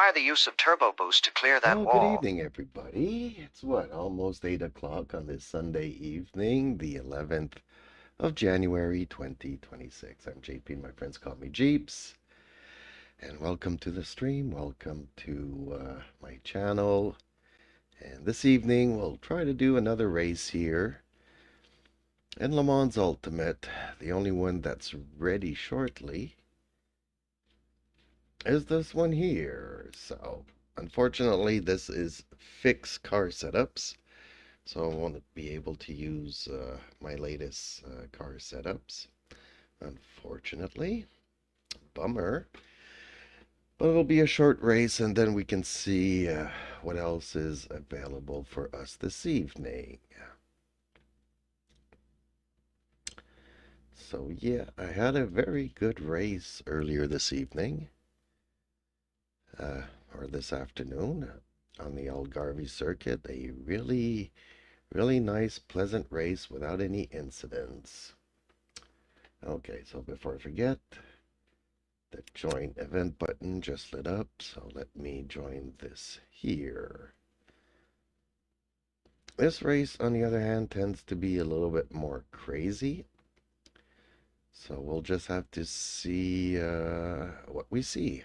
require the use of turbo boost to clear that wall. Good evening, everybody. It's what, almost 8 o'clock on this Sunday evening, the 11th of January, 2026. I'm JP and my friends call me Jeeps. And welcome to the stream. Welcome to my channel. And this evening, we'll try to do another race here in Le Mans Ultimate. The only one that's ready shortly is this one here. So unfortunately, this is fixed car setups, so I won't be able to use my latest car setups, unfortunately. Bummer. But it'll be a short race, and then we can see what else is available for us this evening. So yeah, I had a very good race earlier this evening. Or this afternoon on the Algarve circuit. A really nice, pleasant race without any incidents. Okay, so before I forget, the join event button just lit up, so let me join this here. This race, on the other hand, tends to be a little bit more crazy, so we'll just have to see what we see.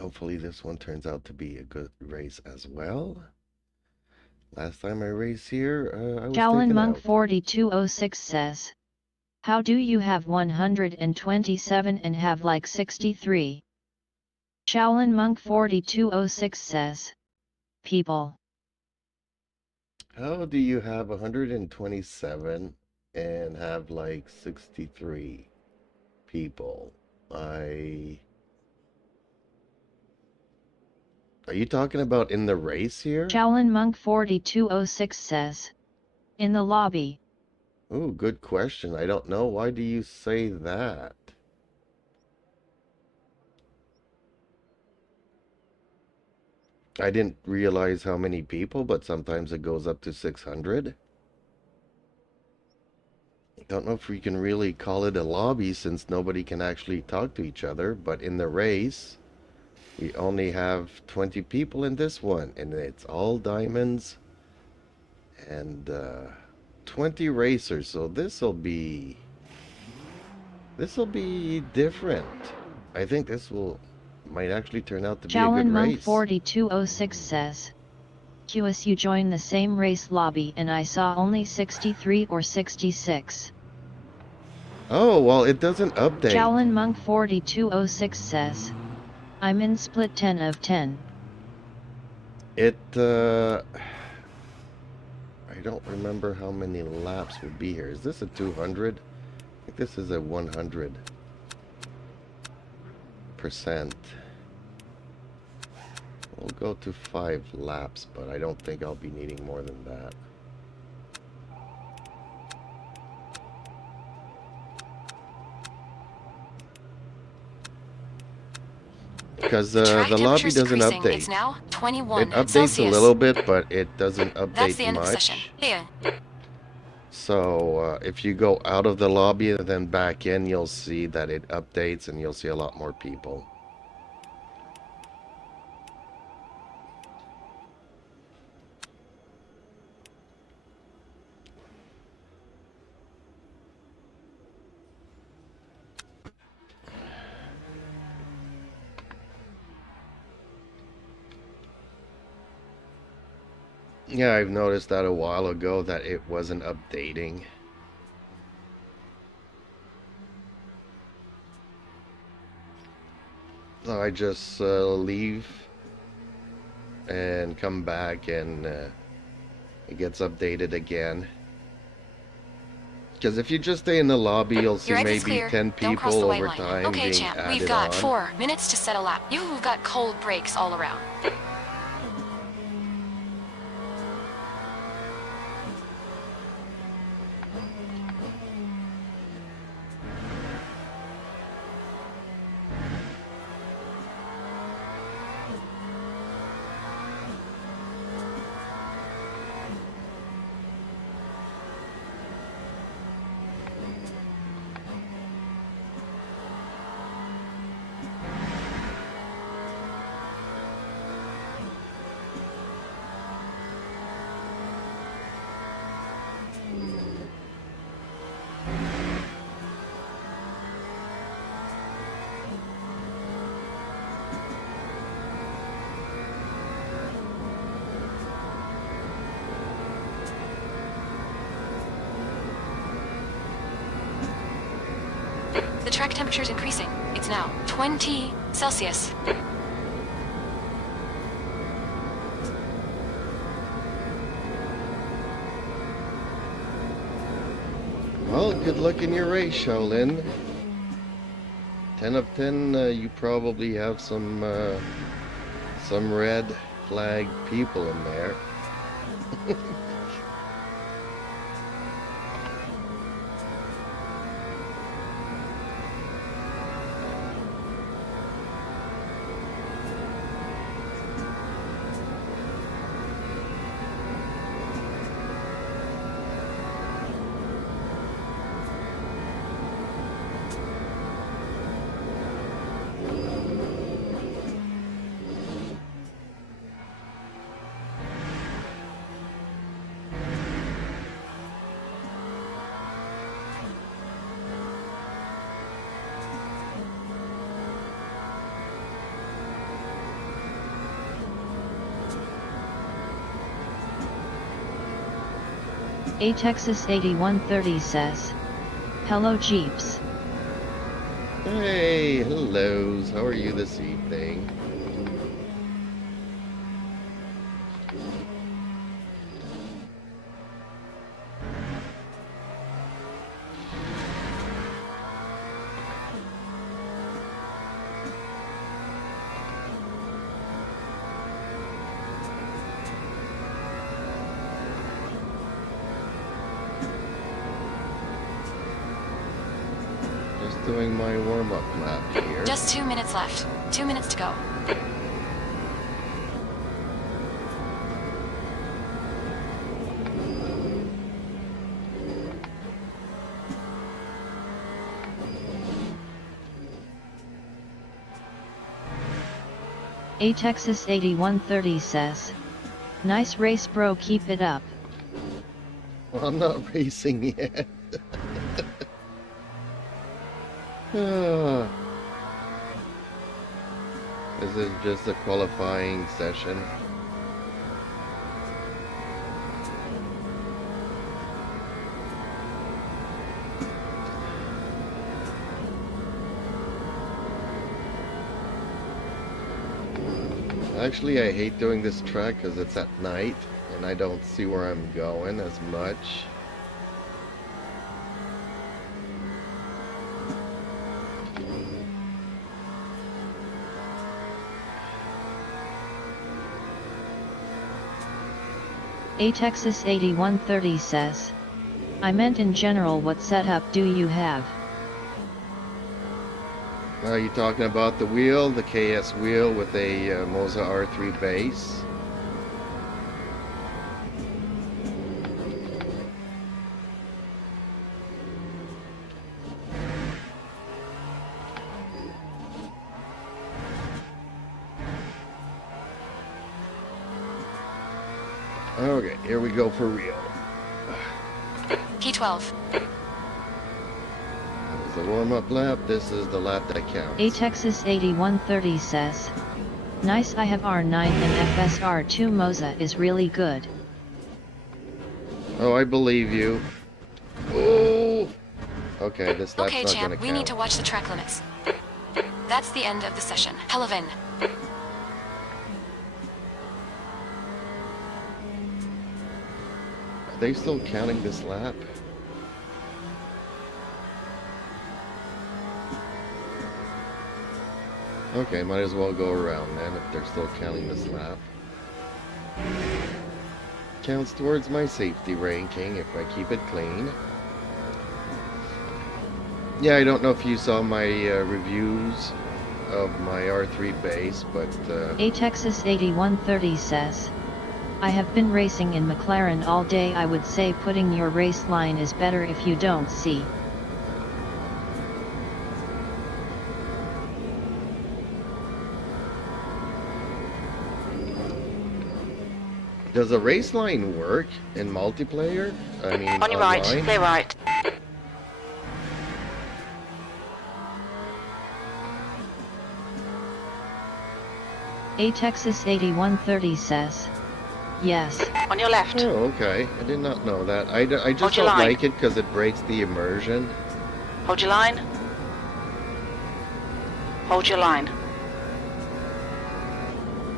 Hopefully this one turns out to be a good race as well. Last time I raced here, I was Jalen taken Monk out. 4206 says, how do you have 127 and have like 63? Shaolin Monk 4206 says, people. How do you have 127 and have like 63 people? Are you talking about in the race here? Shaolin Monk 4206 says, in the lobby. Ooh, good question. I don't know. Why do you say that? I didn't realize how many people, but sometimes it goes up to 600. Don't know if we can really call it a lobby since nobody can actually talk to each other, but in the race, we only have 20 people in this one, and it's all diamonds and 20 racers, so this'll be different. I think this might actually turn out to be a good Shaolin Monk race. 4206 says, QSU joined the same race lobby and I saw only 63 or 66. Oh, well, it doesn't update. Shaolin Monk 4206 says, I'm in split 10 of 10. I don't remember how many laps would be here. Is this a 200? I think this is a 100%. We'll go to 5 laps, but I don't think I'll be needing more than that. Because the lobby doesn't update. It's now 21 it updates Celsius. A little bit, but it doesn't update That's the end much. of the session. Here. So if you go out of the lobby and then back in, you'll see that it updates and you'll see a lot more people. Yeah, I've noticed that a while ago that it wasn't updating. So I just leave and come back and it gets updated again. Because if you just stay in the lobby, you'll see maybe 10 people over time okay, being champ, added we've got on. 4 minutes to settle up. You've got cold breaks all around. Track temperature is increasing. It's now 20 Celsius. Well, good luck in your race, Shaolin. 10 of 10, you probably have some red flag people in there. A Texas 8130 says, "Hello Jeeps. Hey, hellos. How are you this evening? Just doing my warm-up lap here. Just 2 minutes left. 2 minutes to go. A Texas 8130 says, "Nice race bro, keep it up." Well, I'm not racing yet. This is just a qualifying session. Actually, I hate doing this track because it's at night and I don't see where I'm going as much. A Texas 8130 says, "I meant in general, what setup do you have?" Are you talking about the wheel, the KS wheel with a Moza R3 base? Okay, here we go for real. P12. That was the warm-up lap. This is the lap that counts. A Texas 8130 says, "Nice, I have R9 and FSR2 Moza is really good." Oh, I believe you. Oh! Okay, this lap's Okay, not gonna champ, count. we need to watch the track limits. That's the end of the session. Hellovin. Are they still counting this lap? Okay, might as well go around then if they're still counting this lap. Counts towards my safety ranking if I keep it clean. Yeah, I don't know if you saw my reviews of my R3 base, but A Texas 8130 says, "I have been racing in McLaren all day. I would say putting your race line is better if you don't see." does a race line work in multiplayer? I mean, On your online? right, clear right. A Texas 8130 says, "Yes." On your left. Oh, okay. I did not know that. I just Hold your don't line. like it because it breaks the immersion. Hold your line. Hold your line.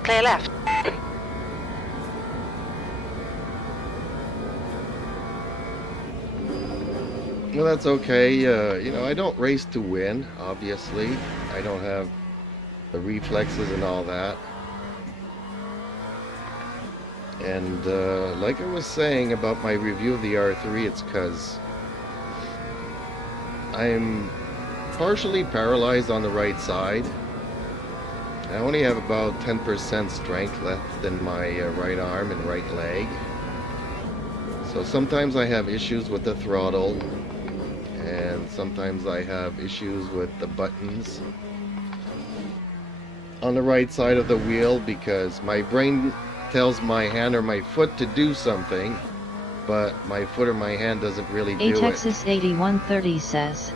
Clear left. Well, that's okay. You know, I don't race to win, obviously. I don't have the reflexes and all that. And like I was saying about my review of the R3, it's because I'm partially paralyzed on the right side. I only have about 10% strength left in my right arm and right leg. So sometimes I have issues with the throttle, and sometimes I have issues with the buttons on the right side of the wheel, because my brain tells my hand or my foot to do something, but my foot or my hand doesn't really do it. Texas8130 says,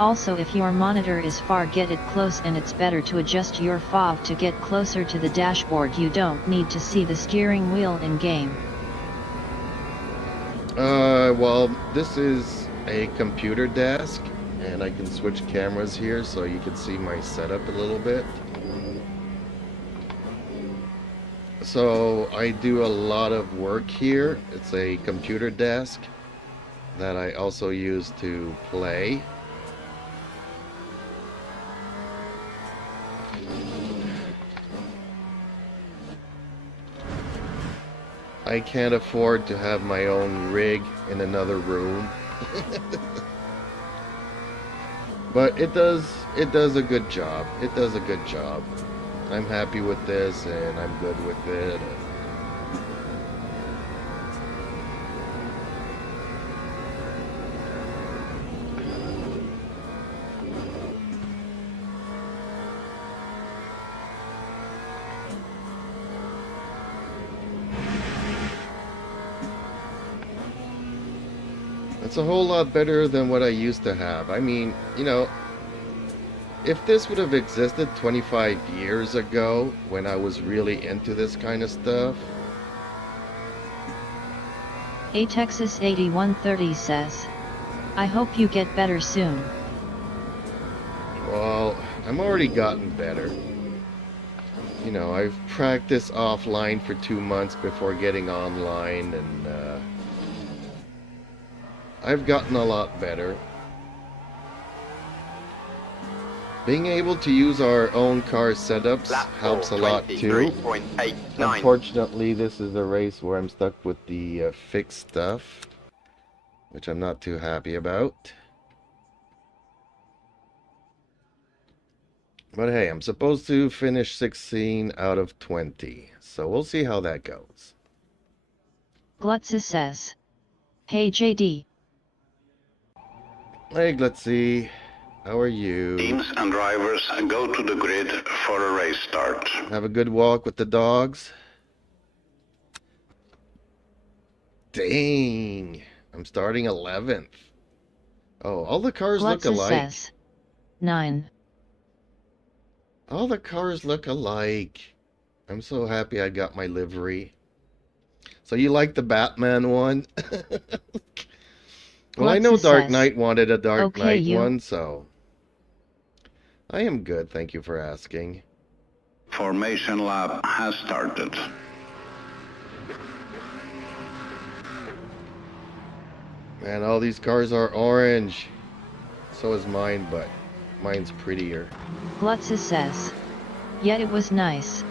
also if your monitor is far, get it close, and it's better to adjust your FOV to get closer to the dashboard. You don't need to see the steering wheel in game. Well, this is a computer desk, and I can switch cameras here so you can see my setup a little bit. So I do a lot of work here. It's a computer desk that I also use to play. I can't afford to have my own rig in another room. But it does a good job. It does a good job. I'm happy with this, and I'm good with it. It's a whole lot better than what I used to have. I mean, you know, if this would have existed 25 years ago, when I was really into this kind of stuff. A Texas8130 says, I hope you get better soon. Well, I'm already gotten better. You know, I've practiced offline for 2 months before getting online, and I've gotten a lot better. Being able to use our own car setups helps a lot too. Unfortunately, this is a race where I'm stuck with the fixed stuff, which I'm not too happy about. But hey, I'm supposed to finish 16 out of 20, so we'll see how that goes. Glutza says, hey JD. Hey Glutzy, how are you? Teams and drivers go to the grid for a race start. Have a good walk with the dogs? Dang, I'm starting 11th. Oh, all the cars look Glutza alike. says, 9. All the cars look alike. I'm so happy I got my livery. So you like the Batman one? Well, I know Dark Knight wanted a Dark Knight one, so I am good, thank you for asking. Formation lap has started. Man, all these cars are orange. So is mine, but mine's prettier. Glutza says, yeah, it was nice.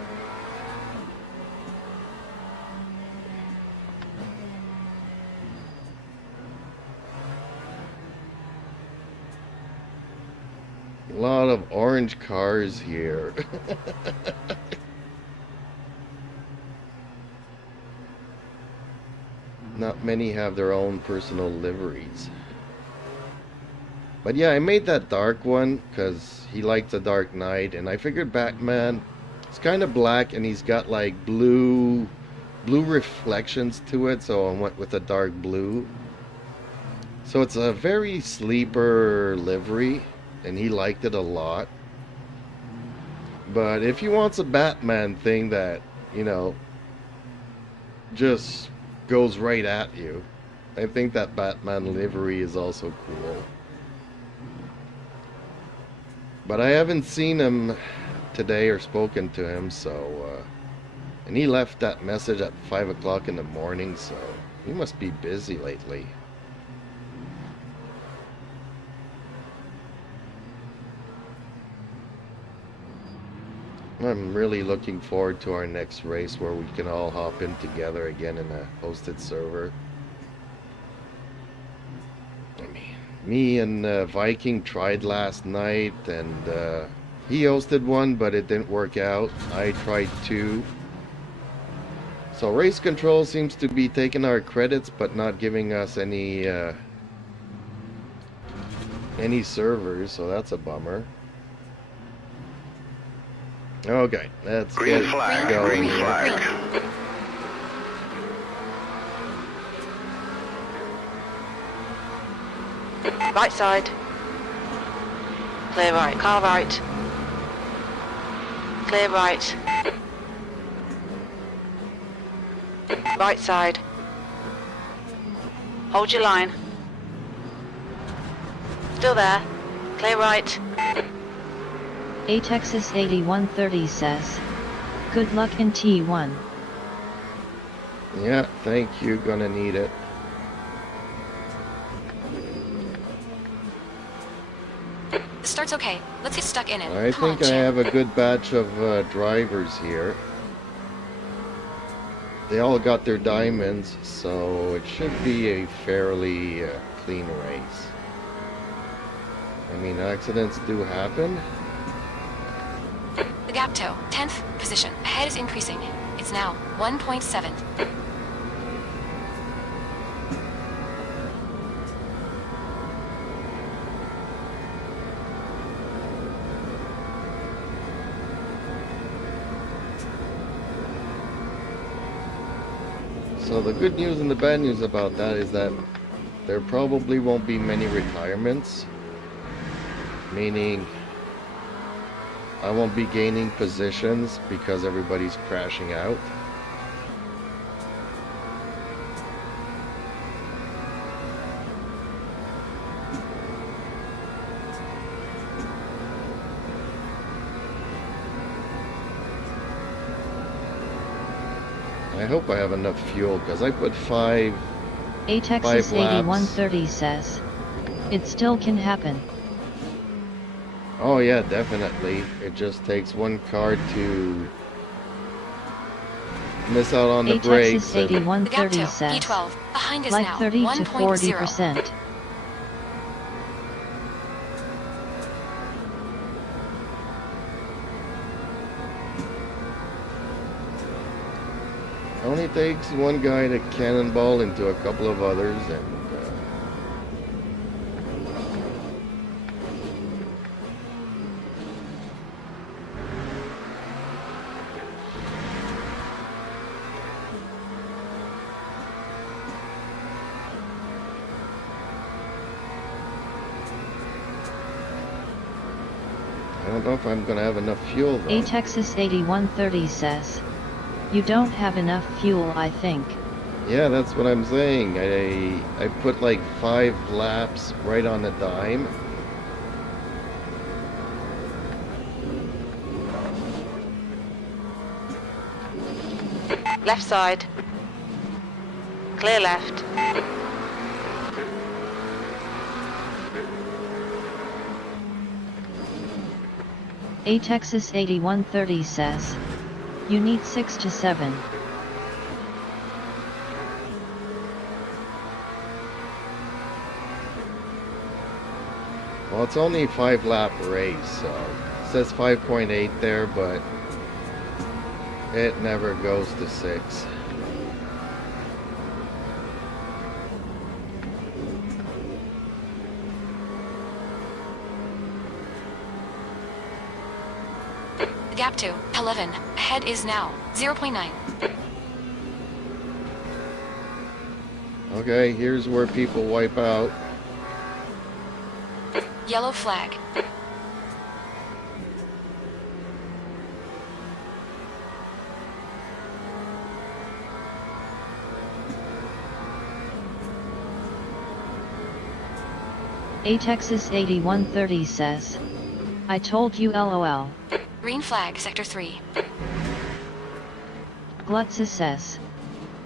A lot of orange cars here. Not many have their own personal liveries. But yeah, I made that dark one because he liked the Dark Knight, and I figured Batman, it's kind of black and he's got like blue reflections to it, so I went with a dark blue. So it's a very sleeper livery, and he liked it a lot. But if he wants a Batman thing that, you know, just goes right at you, I think that Batman livery is also cool. But I haven't seen him today or spoken to him, so and he left that message at 5 o'clock in the morning, so he must be busy lately. I'm really looking forward to our next race where we can all hop in together again in a hosted server. I mean, me and Viking tried last night, and he hosted one, but it didn't work out. I tried two. So Race Control seems to be taking our credits, but not giving us any servers, so that's a bummer. Okay, let's Green get flag, going green here. flag. Right side. Clear right. Car right. Clear right. Right side. Hold your line. Still there. Clear right. A Texas 8130 says, good luck in T1. Yeah, thank you, gonna need it. The start's okay. Let's get stuck in it. I Come on, think I champ. have a good batch of drivers here. They all got their diamonds, so it should be a fairly clean race. I mean, accidents do happen. The gap toe, 10th position. Ahead is increasing. It's now 1.7. So the good news and the bad news about that is that there probably won't be many retirements, meaning I won't be gaining positions because everybody's crashing out. I hope I have enough fuel because I put five A Texas laps. 8130 says, it still can happen. Oh yeah, definitely. It just takes one car to miss out on the A brakes. Texas and- The gap 8130 toe, says, P12. Behind is like now 30 to 1.0. 40%. Only takes one guy to cannonball into a couple of others, and I don't know if I'm gonna have enough fuel though. A Texas 8130 says, you don't have enough fuel, I think. Yeah, that's what I'm saying. I put like 5 laps right on the dime. Left side. Clear left. A Texas 8130 says, you need 6 to 7. Well, it's only a 5-lap race, so it says 5.8 there, but it never goes to 6. The gap to 11. Ahead is now 0.9. Okay, here's where people wipe out. Yellow flag. A Texas 8130 says, I told you LOL. Green flag, Sector 3. Glutza says.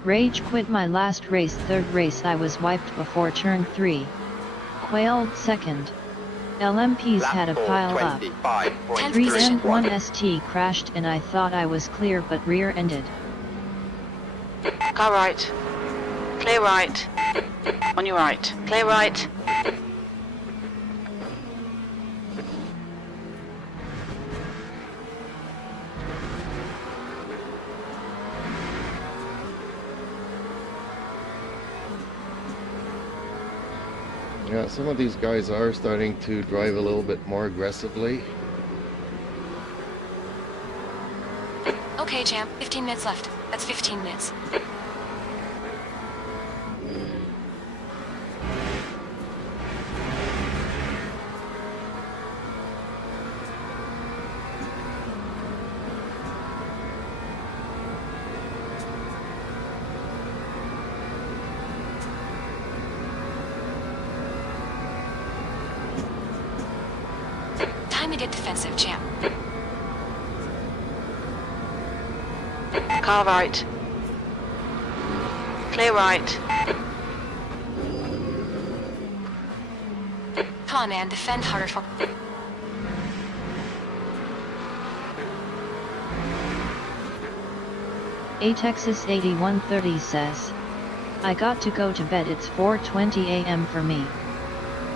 Rage quit my last race, third race I was wiped before turn 3. Quailed second. LMPs had a pile up. 3 and 1 ST crashed and I thought I was clear but rear-ended. Car right. Clear right. On your right. Clear right. Yeah, some of these guys are starting to drive a little bit more aggressively. Okay, champ, 15 minutes left. That's 15 minutes. Time to get defensive, champ. Car right. Clear right. Come on, man, defend harder for... A Texas 8130 says. I got to go to bed, it's 4:20 a.m. for me.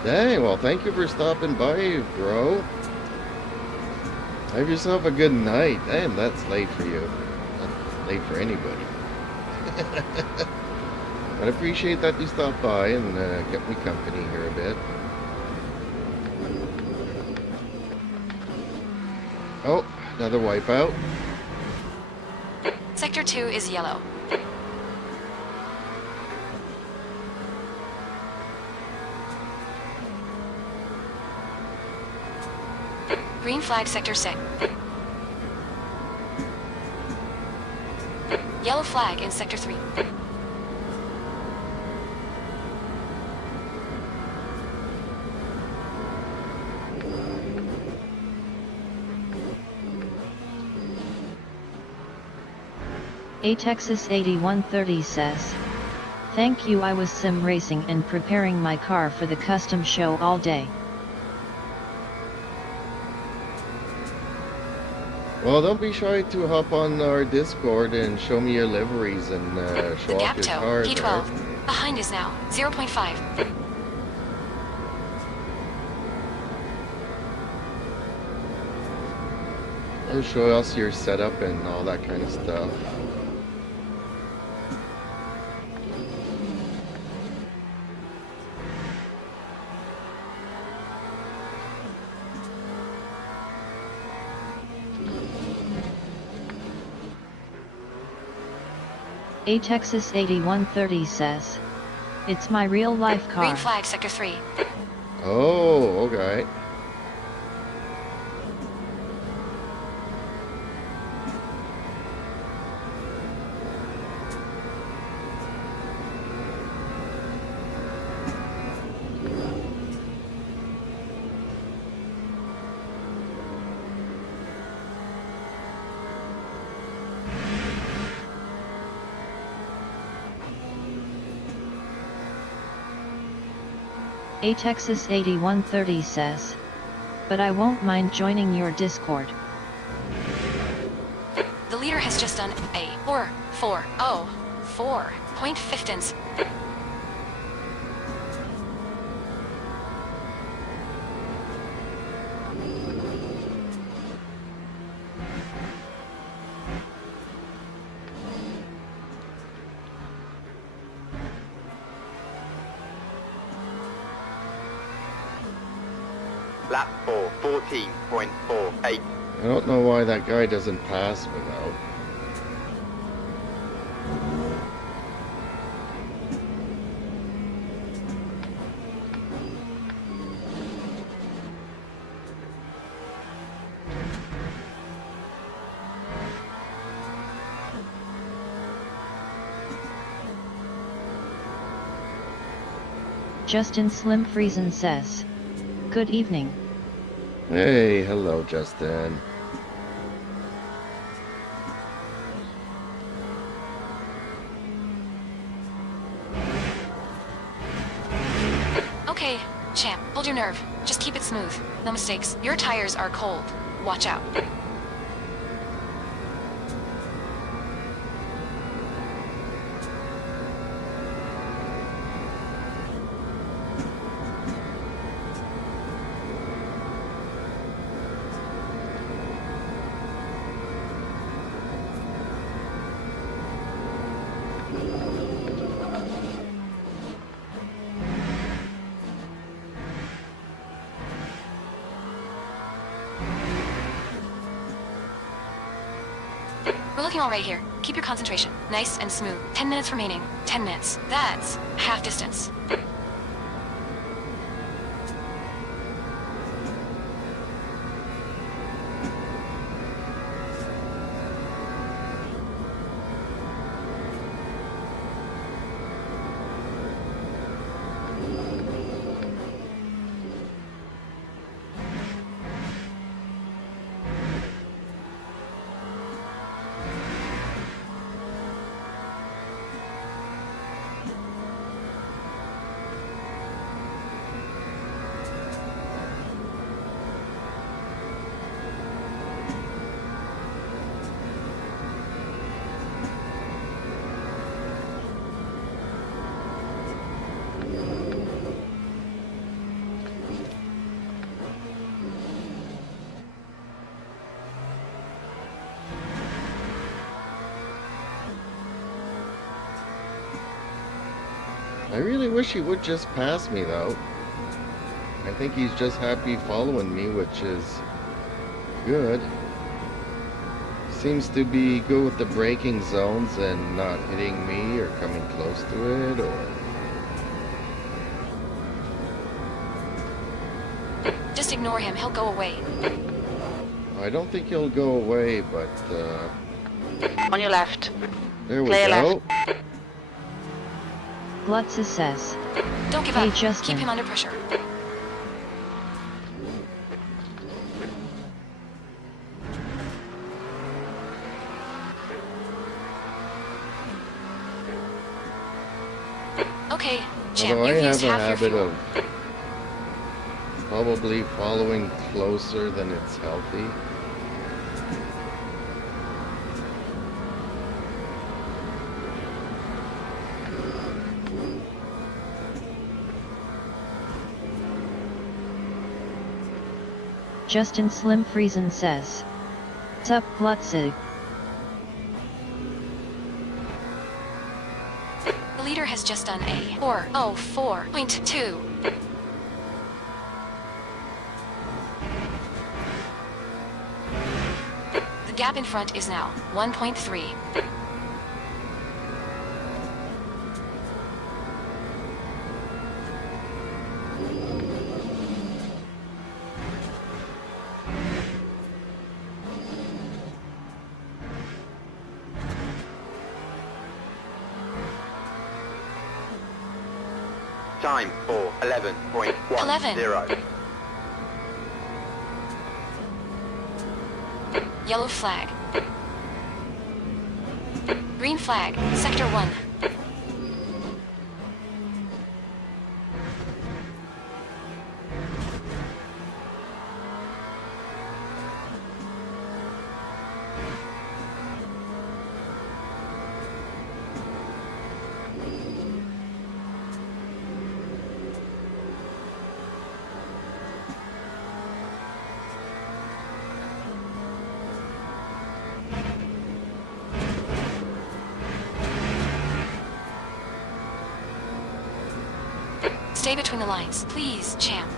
Dang, well, thank you for stopping by, bro. Have yourself a good night. Damn, that's late for you. Not late for anybody. But I appreciate that you stopped by and kept me company here a bit. Oh, another wipeout. Sector 2 is yellow. Green flag, Sector 6. Yellow flag in Sector 3. A Texas 8130 says. Thank you, I was sim racing and preparing my car for the custom show all day. Well, don't be shy to hop on our Discord and show me your liveries and show off your Adapto, car P12. there. Behind is now, 0.5. Or show us your setup and all that kind of stuff. A Texas 8130 says. It's my real life car. Green flag, Sector 3. Oh, okay. A Texas 8130 says. But I won't mind joining your Discord. The leader has just done a 4.15. Lap 4, 14.48. I don't know why that guy doesn't pass me though. Justin Slim Friesen says. Good evening. Hey, hello, Justin. Okay, champ, hold your nerve. Just keep it smooth. No mistakes. Your tires are cold. Watch out. We're looking all right here. Keep your concentration. Nice and smooth. 10 minutes remaining. 10 minutes. That's half distance. I really wish he would just pass me, though. I think he's just happy following me, which is good. Seems to be good with the braking zones and not hitting me or coming close to it, or... Just ignore him. He'll go away. I don't think he'll go away, but, On your left. there we Clear go. left. Glutz says. Don't give Hey, up. Justin. Keep him under pressure. Okay, champ, Although I you've have used a half your habit fuel. of probably following closer than it's healthy. Justin Slim Friesen says. Sup Glutz. The leader has just done a 4:04.2. The gap in front is now 1.3. Time for 11.10. 11. Yellow flag. Green flag, Sector 1. Stay between the lines, please, champ.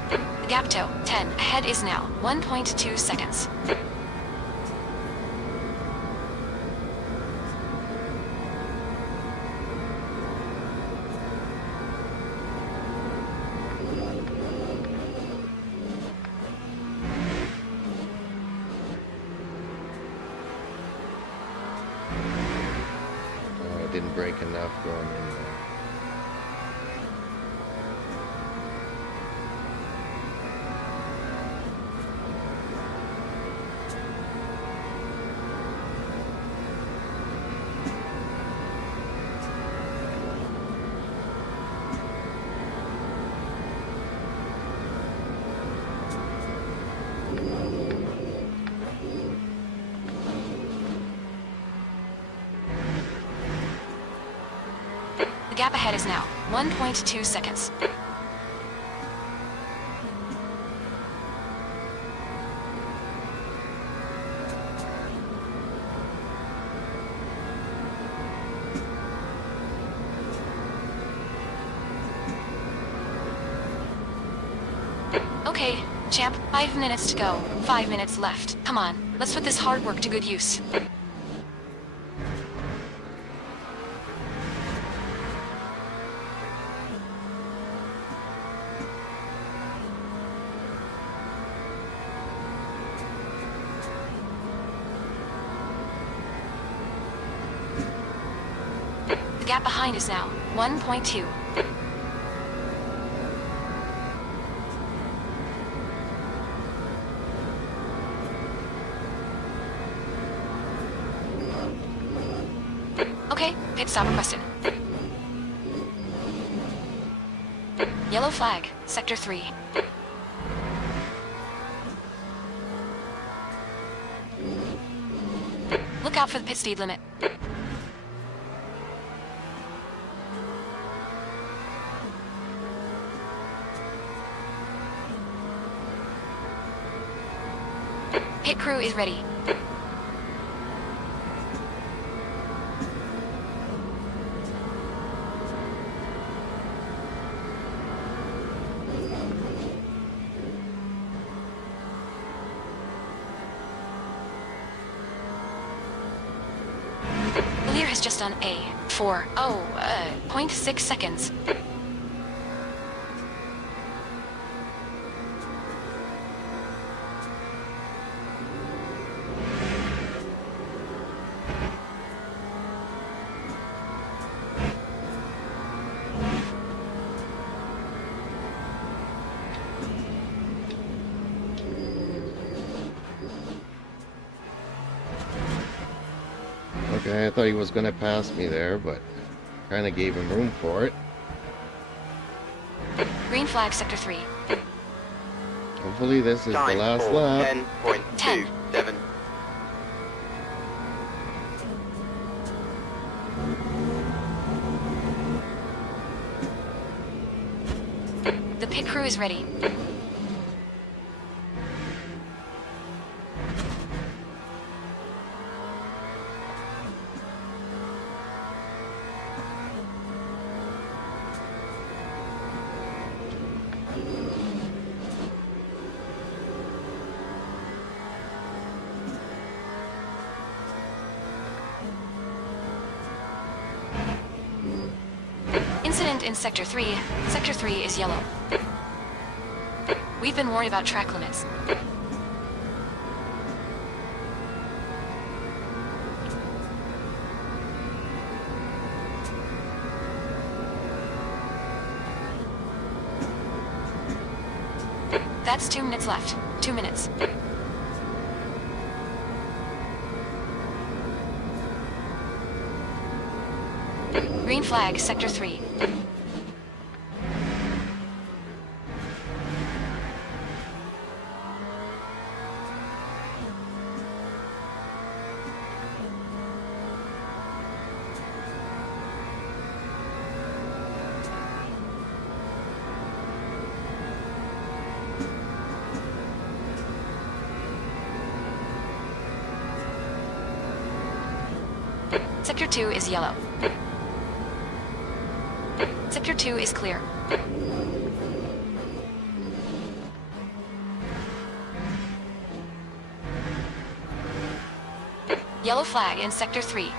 The gap to 10 ahead is now 1.2 seconds. I didn't break enough going in there. The gap ahead is now 1.2 seconds. Okay, champ, 5 minutes to go. 5 minutes left. Come on, let's put this hard work to good use. The gap behind is now 1.2. Okay, pit stop requested. Yellow flag, Sector 3. Look out for the pit speed limit. Pit crew is ready. Lear has just done a 0.6 seconds. Okay, I thought he was gonna pass me there, but kind of gave him room for it. Green flag, Sector 3. Hopefully this is the Time last for lap. 10.27. The pit crew is ready. Incident in Sector 3. Sector 3 is yellow. We've been worried about track limits. That's 2 minutes left. 2 minutes. Green flag, Sector 3. Sector 2 is yellow. Sector 2 is clear. Yellow flag in Sector 3.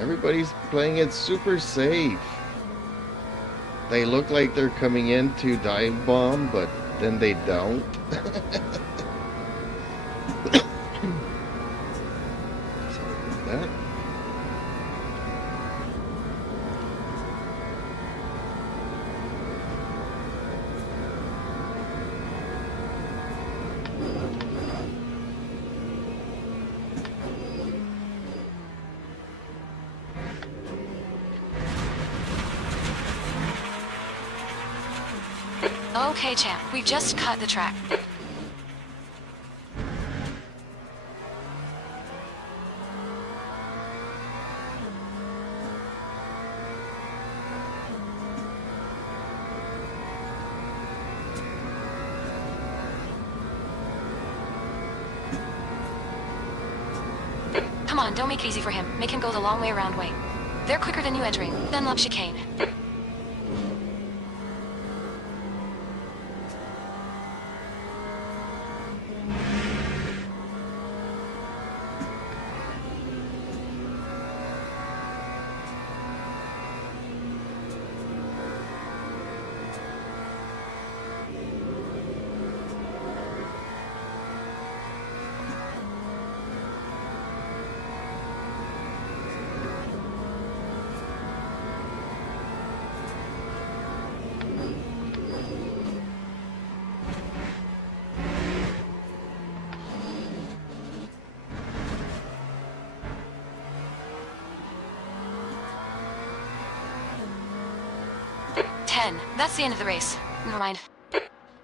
Everybody's playing it super safe. They look like they're coming in to dive bomb, but then they don't. Sorry about that. Okay, champ. We just cut the track. Come on, don't make it easy for him. Make him go the long way around way. They're quicker than you entering. Then love chicane. That's the end of the race. Never mind.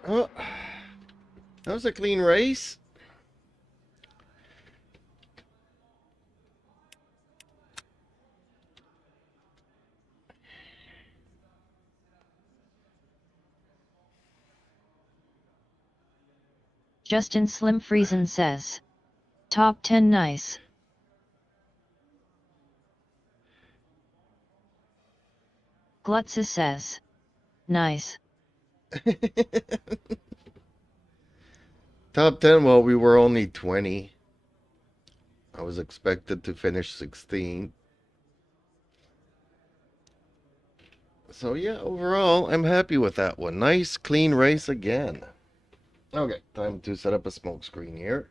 Oh, that was a clean race. Justin Slim Friesen says, top 10 nice. Glutza says, nice. Top 10, well, we were only 20. I was expected to finish 16. So yeah, overall, I'm happy with that one. Nice, clean race again. Okay, time to set up a smoke screen here.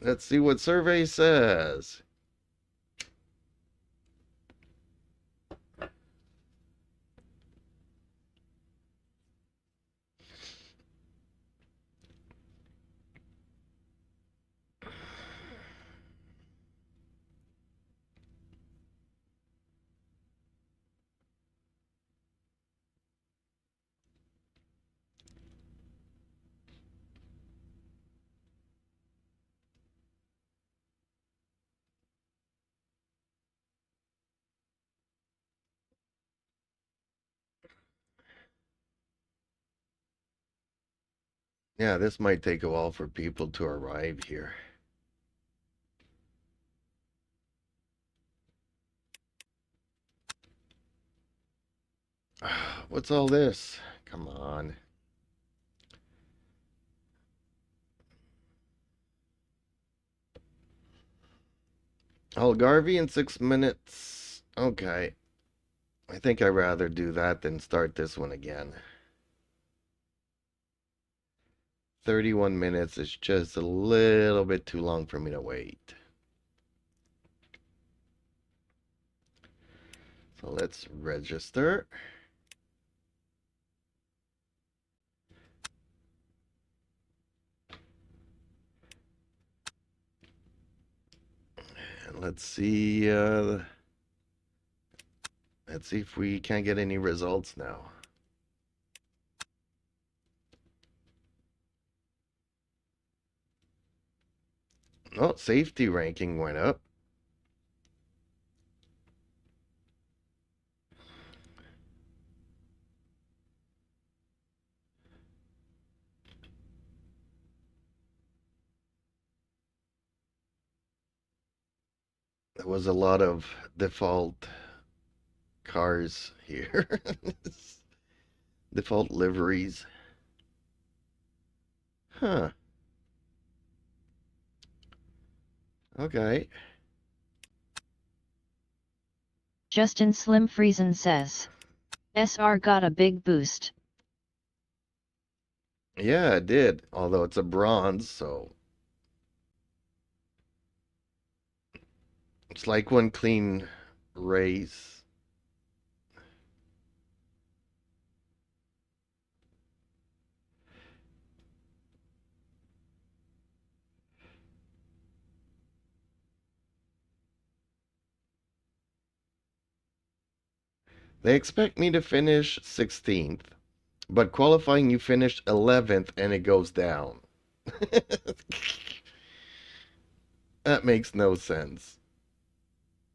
Let's see what survey says. Yeah, this might take a while for people to arrive here. What's all this? Come on. Algarve in 6 minutes. Okay. I think I'd rather do that than start this one again. 31 minutes is just a little bit too long for me to wait. So let's register. And let's see if we can't get any results now. Oh, safety ranking went up. There was a lot of default cars here. Default liveries. Huh. Okay. Justin Slim Friesen says, SR got a big boost. Yeah, it did. Although it's a bronze, so it's like one clean race. They expect me to finish 16th, but qualifying you finished 11th and it goes down. That makes no sense.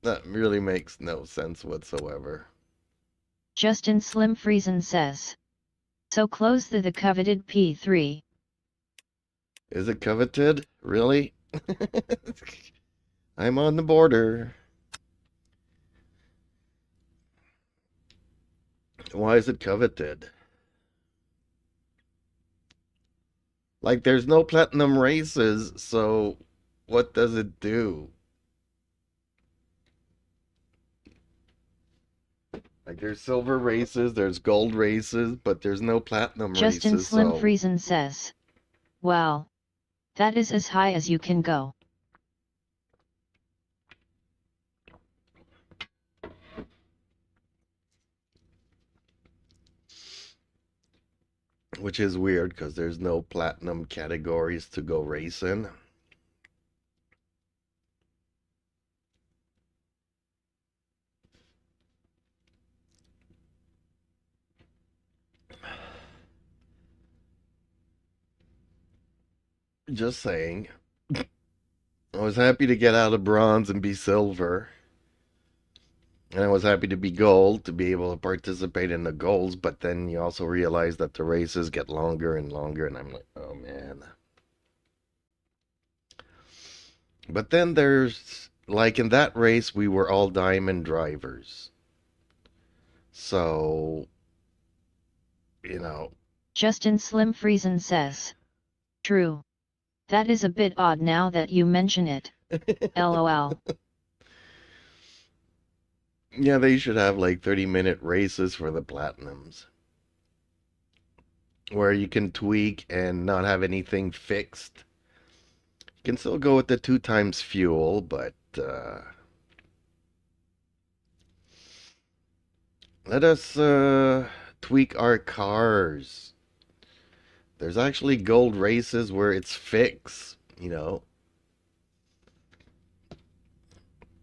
That really makes no sense whatsoever. Justin Slim Friesen says. So close the coveted P3. Is it coveted? Really? I'm on the border. Why is it coveted? Like, there's no platinum races, so what does it do? Like, there's silver races, there's gold races, but there's no platinum Justin races, Slim so... Friesen says. Wow. That is as high as you can go. Which is weird, because there's no platinum categories to go racing. Just saying. I was happy to get out of bronze and be silver. And I was happy to be gold, to be able to participate in the golds, but then you also realize that the races get longer and longer, and I'm like, oh man. But then there's, like in that race, we were all diamond drivers. So, you know. Justin Slim Friesen says. True. That is a bit odd now that you mention it. LOL. Yeah, they should have like 30-minute races for the platinums. Where you can tweak and not have anything fixed. You can still go with the 2 times fuel, but let us tweak our cars. There's actually gold races where it's fixed, you know.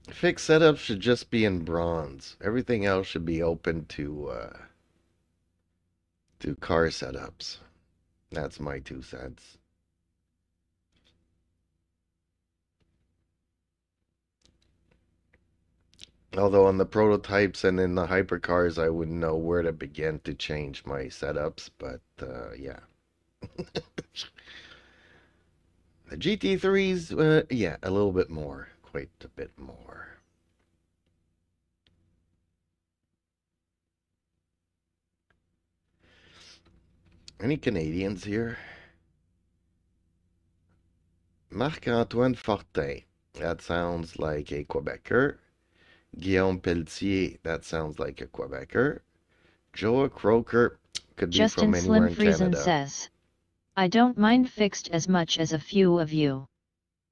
Fixed setups should just be in bronze. Everything else should be open to car setups. That's my 2 cents. Although on the prototypes and in the hypercars, I wouldn't know where to begin to change my setups, but yeah. The GT3s, yeah, a little bit more. Quite a bit more. Any Canadians here? Marc-Antoine Fortin. That sounds like a Quebecer. Guillaume Pelletier. That sounds like a Quebecer. Joa Croker could be Justin from anywhere Slim in Friesen Canada. says. I don't mind fixed as much as a few of you.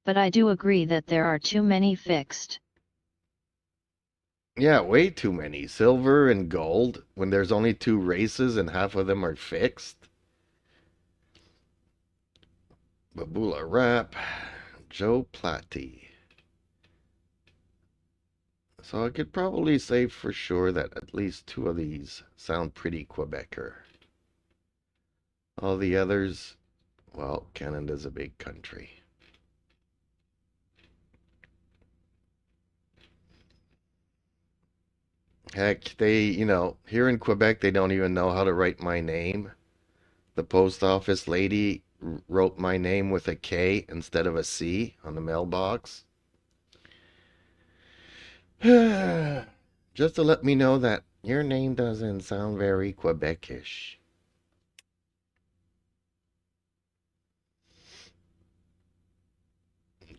But I do agree that there are too many fixed. Yeah, way too many. Silver and gold, when there's only 2 races and half of them are fixed. Babula Rap, Joe Platy. So I could probably say for sure that at least 2 of these sound pretty Quebecer. All the others, well, Canada's a big country. Heck, they, you know, here in Quebec, they don't even know how to write my name. The post office lady wrote my name with a K instead of a C on the mailbox. Just to let me know that your name doesn't sound very Quebecish.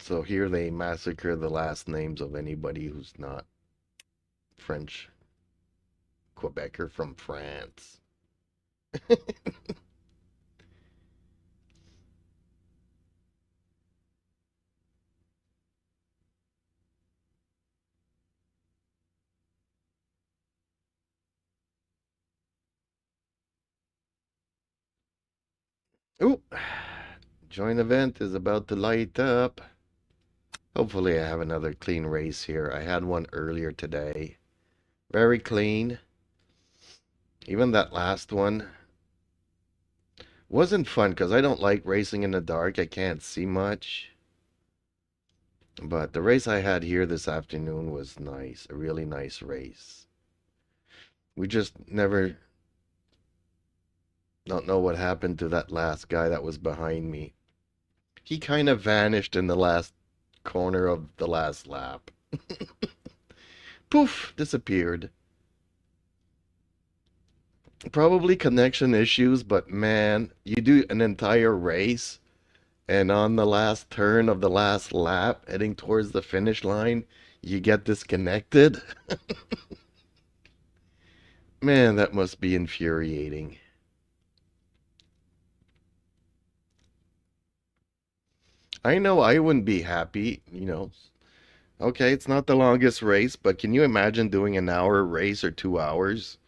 So here they massacre the last names of anybody who's not French. Quebecer from France. Ooh, join event is about to light up. Hopefully I have another clean race here. I had one earlier today. Very clean. Even that last one wasn't fun because I don't like racing in the dark. I can't see much. But the race I had here this afternoon was nice. A really nice race. We just never don't know what happened to that last guy that was behind me. He kind of vanished in the last corner of the last lap. Poof, disappeared. Probably connection issues, but man, you do an entire race and on the last turn of the last lap, heading towards the finish line, you get disconnected. Man, that must be infuriating. I know I wouldn't be happy, you know. Okay, it's not the longest race, but can you imagine doing an hour race or 2 hours?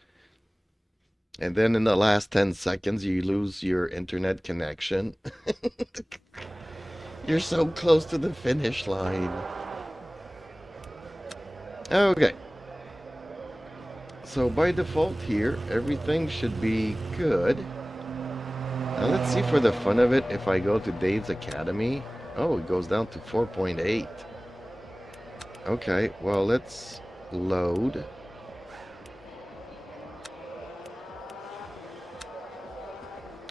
And then in the last 10 seconds, you lose your internet connection. You're so close to the finish line. Okay. So by default here, everything should be good. Now let's see for the fun of it if I go to Dave's Academy. Oh, it goes down to 4.8. Okay, well let's load.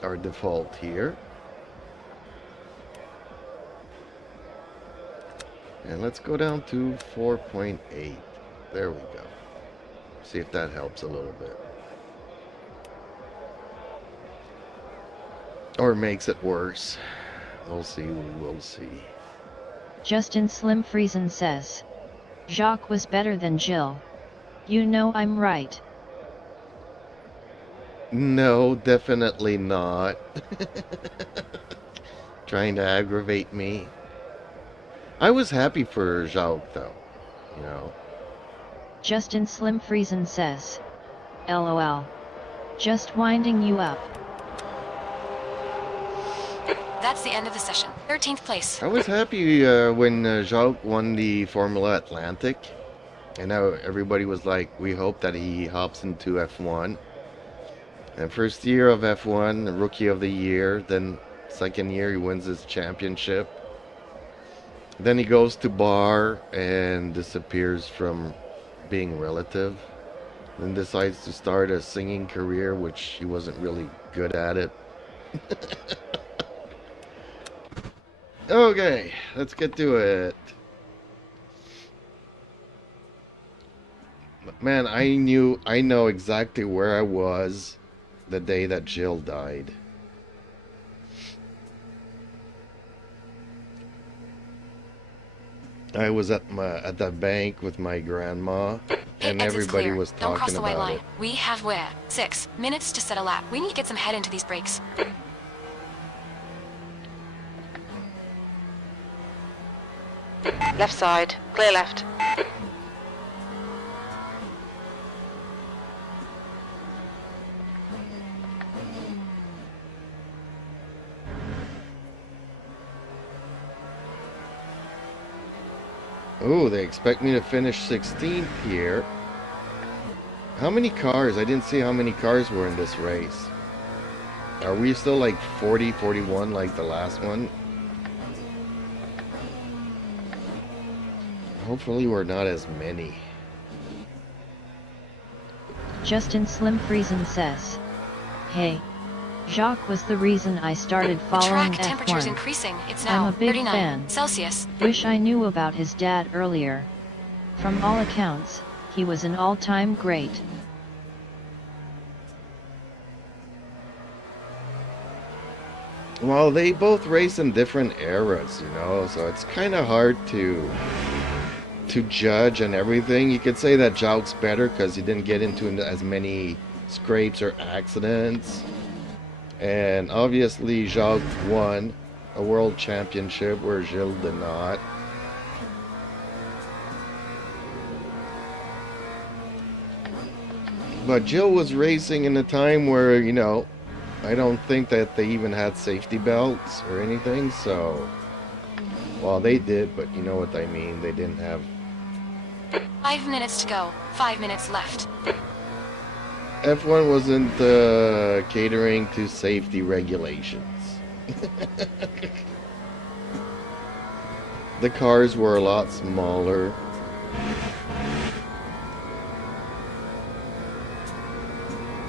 Our default here. And let's go down to 4.8. There we go. See if that helps a little bit. Or makes it worse. We'll see, we'll see. Justin Slim Friesen says, Jacques was better than Jill. You know I'm right. No, definitely not. Trying to aggravate me. I was happy for Jacques though, you know. Justin Slim Friesen says, LOL. Just winding you up. That's the end of the session. 13th place. I was happy when Jacques won the Formula Atlantic. And now everybody was like, we hope that he hops into F1. And first year of F1, Rookie of the Year. Then second year he wins his championship. Then he goes to bar and disappears from being relative. Then decides to start a singing career, which he wasn't really good at it. Okay, let's get to it. Man, I know exactly where I was the day that Jill died. I was at the bank with my grandma, and everybody was talking about it. Don't cross the white line. We have 6 minutes to set a lap. We need to get some head into these brakes. Left side, clear left. Oh, they expect me to finish 16th here. How many cars? I didn't see how many cars were in this race. Are we still like 40, 41 like the last one? Hopefully we're not as many. Justin Slim Friesen says, hey, Jacques was the reason I started following the track temperature's F1. increasing. It's now I'm a big 39 fan. Celsius. Wish I knew about his dad earlier. From all accounts, he was an all-time great. Well, they both race in different eras, you know, so it's kind of hard to judge and everything. You could say that Jacques better because he didn't get into as many scrapes or accidents. And obviously Jacques won a world championship where Gilles did not. But Jill was racing in a time where, you know, I don't think that they even had safety belts or anything, so... Well, they did, but you know what I mean. They didn't have... 5 minutes to go. 5 minutes left. F1 wasn't catering to safety regulations. The cars were a lot smaller.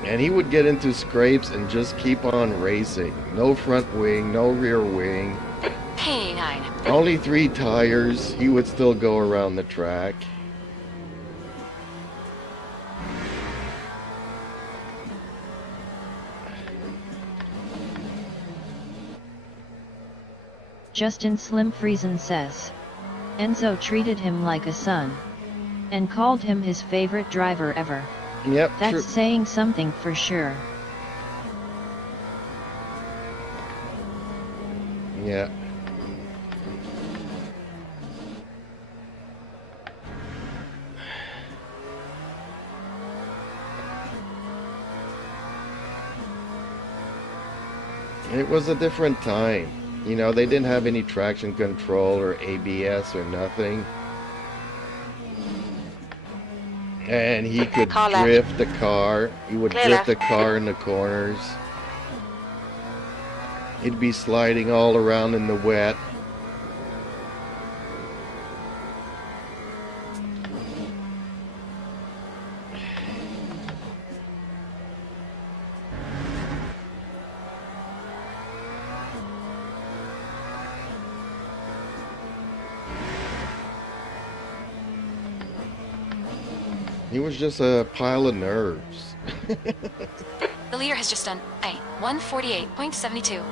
And he would get into scrapes and just keep on racing. No front wing, no rear wing. Hey, 9. Only 3 tires. He would still go around the track. Justin Slim Friesen says, Enzo treated him like a son, and called him his favorite driver ever. Yep, That's true. saying something for sure. Yeah. It was a different time. You know, they didn't have any traction control or ABS or nothing. And he could Car left. drift the car. He would Clear drift the left. car in the corners. He'd be sliding all around in the wet. He was just a pile of nerves. The leader has just done a 148.72.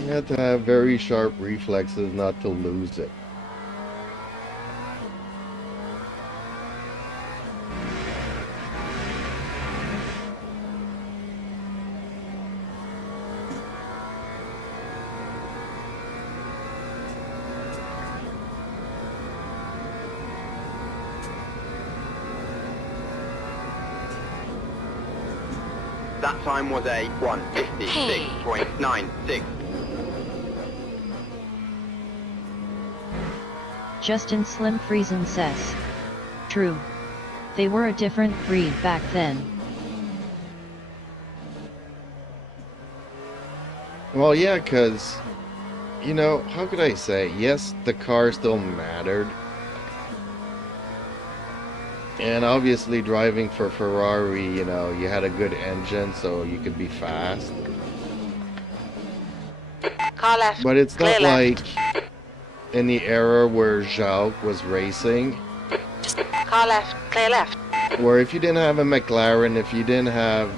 You had to have very sharp reflexes not to lose it. That time was a 156.96. Justin Slim Friesen says, true. They were a different breed back then. Well, yeah, because, you know, how could I say? Yes, the car still mattered. And obviously driving for Ferrari, you know, you had a good engine so you could be fast. Car left. But it's Clear not left. like in the era where Jacques was racing, Car left. Clear left. where if you didn't have a McLaren, if you didn't have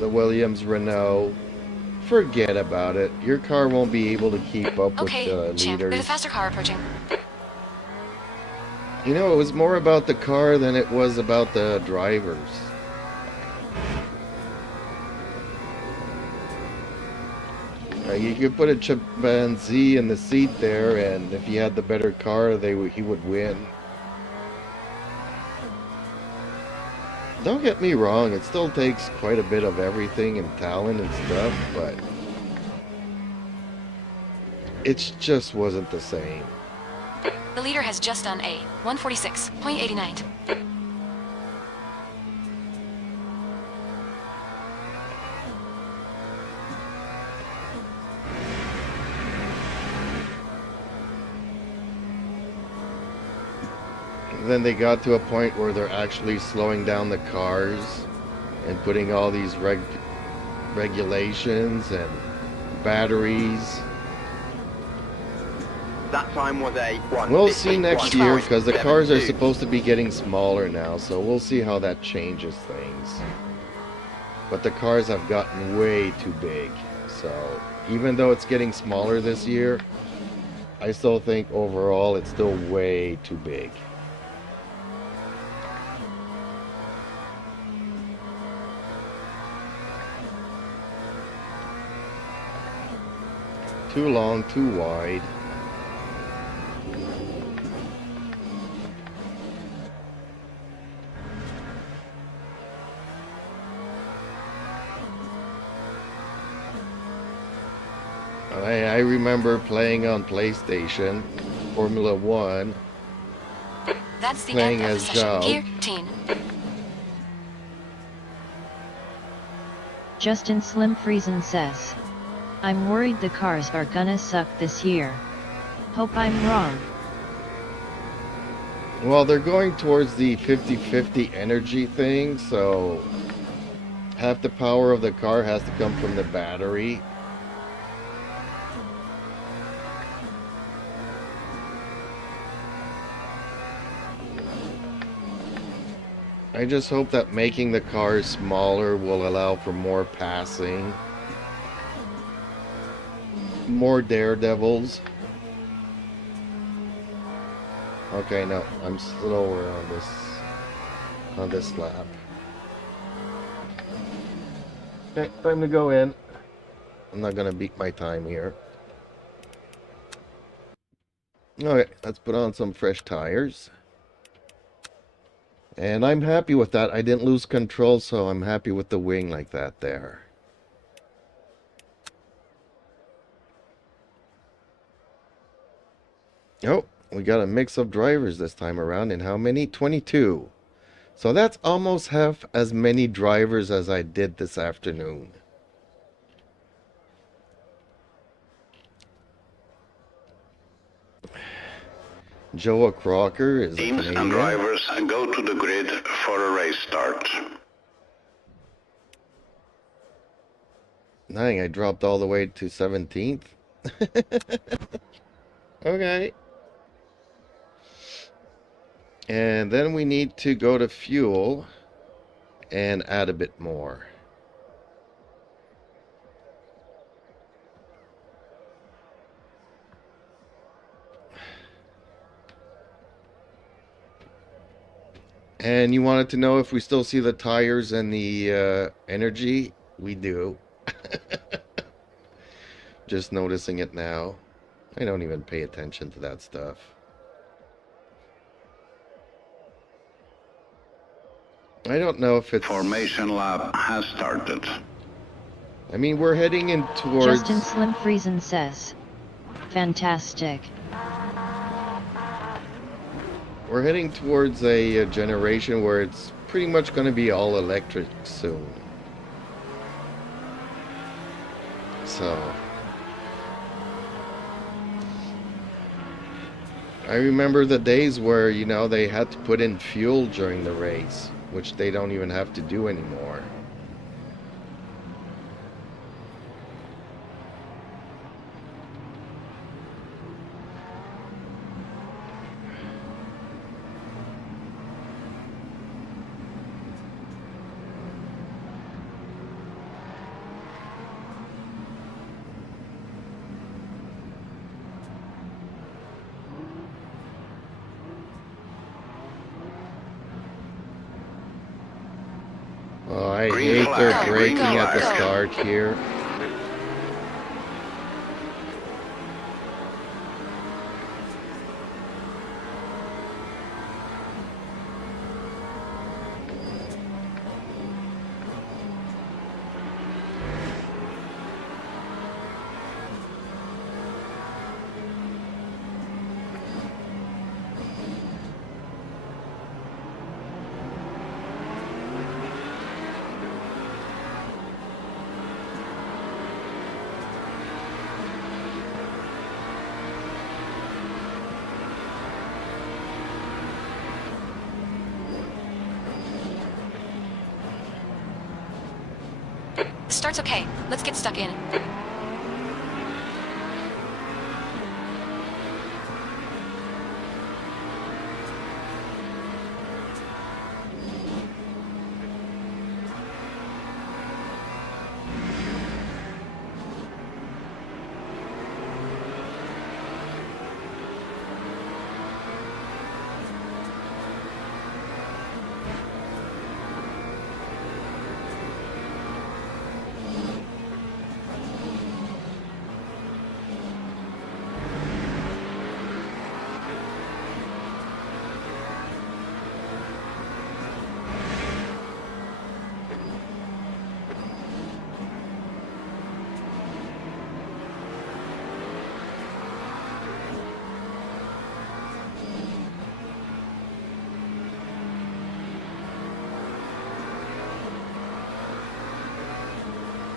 the Williams Renault, forget about it. Your car won't be able to keep up Okay, with the champ, there's a leaders. faster car approaching. You know, it was more about the car than it was about the drivers. You could put a chimpanzee in the seat there, and if he had the better car, he would win. Don't get me wrong, it still takes quite a bit of everything and talent and stuff, but it just wasn't the same. The leader has just done a 146.89. Then they got to a point where they're actually slowing down the cars and putting all these regulations and batteries. That time was a 1. We'll see next year 1:51.72. because the cars are supposed to be getting smaller now, so we'll see how that changes things. But the cars have gotten way too big, so even though it's getting smaller this year, I still think overall it's still way too big. Too long, too wide. I remember playing on PlayStation, Formula 1, That's the Playing end of as the session. Zhao. Gear 10. Justin Slim Friesen says, I'm worried the cars are gonna suck this year. Hope I'm wrong. Well, they're going towards the 50-50 energy thing, so half the power of the car has to come from the battery. I just hope that making the cars smaller will allow for more passing, more daredevils. Okay, no, I'm slower on this lap. Okay, time to go in. I'm not gonna beat my time here. Okay, let's put on some fresh tires. And I'm happy with that. I didn't lose control, so I'm happy with the wing like that there. Oh, we got a mix of drivers this time around. And how many? 22. So that's almost half as many drivers as I did this afternoon. Joe Crocker is a Teams Canadian. and drivers go to the grid for a race start. Dang, I dropped all the way to 17th. Okay. And then we need to go to fuel and add a bit more. And you wanted to know if we still see the tires and the energy? We do. Just noticing it now. I don't even pay attention to that stuff. I don't know if it's... Formation lap has started. I mean, we're heading in towards... Justin Slim Friesen says, fantastic. We're heading towards a generation where it's pretty much going to be all electric soon. So... I remember the days where, you know, they had to put in fuel during the race, which they don't even have to do anymore. Oh, I hate their braking at the start here. Start's okay. Let's get stuck in.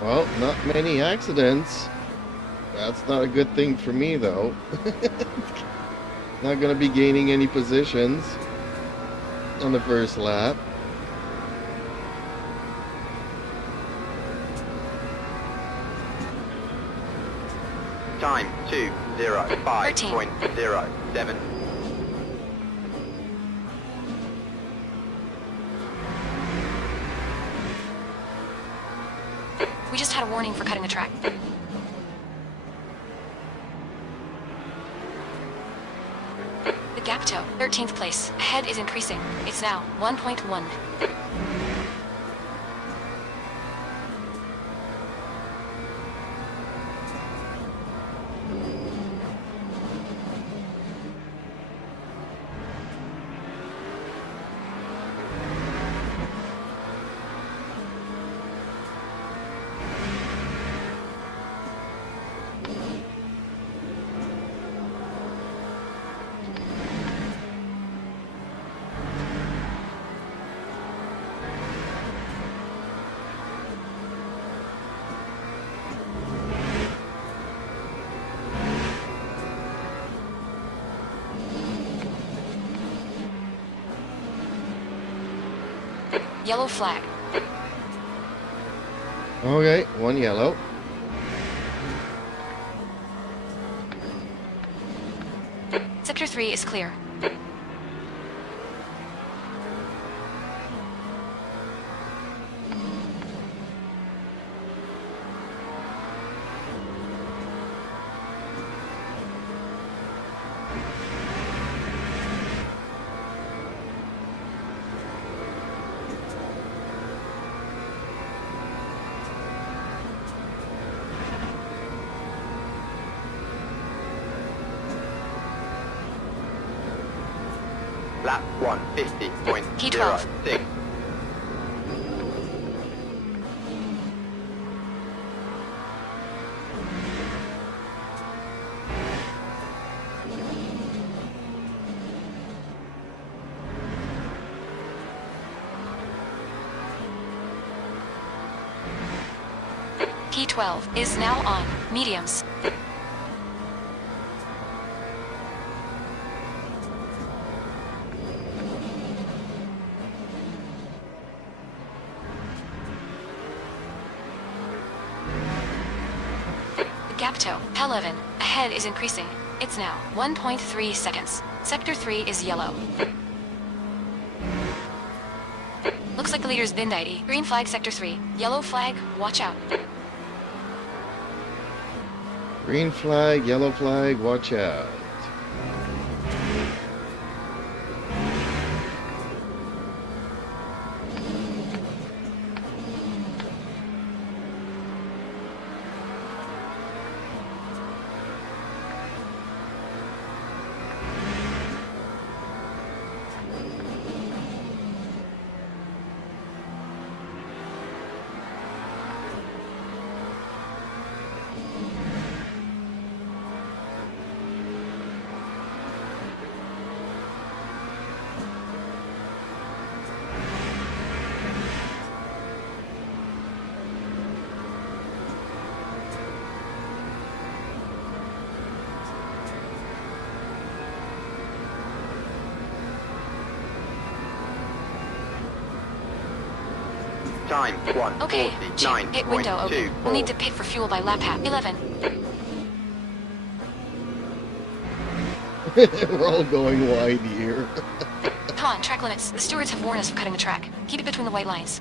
Well, not many accidents. That's not a good thing for me, though. Not going to be gaining any positions on the first lap. Time 2:05.07. We just had a warning for cutting the track. The gap toe, 13th place. Ahead is increasing. It's now 1.1. Yellow flag. Okay, one yellow. Sector 3 is clear. Lap 150.06. P12. P12 is now on mediums. Gap toe, 11. Ahead is increasing. It's now 1.3 seconds. Sector 3 is yellow. Looks like the leader's VIN ID. Green flag, Sector 3. Yellow flag, watch out. Green flag, yellow flag, watch out. Time 1. Okay, Jim, pit window open. We'll need to pit for fuel by lap hat 11. We're all going wide here. Come on, track limits. The stewards have warned us of cutting the track. Keep it between the white lines.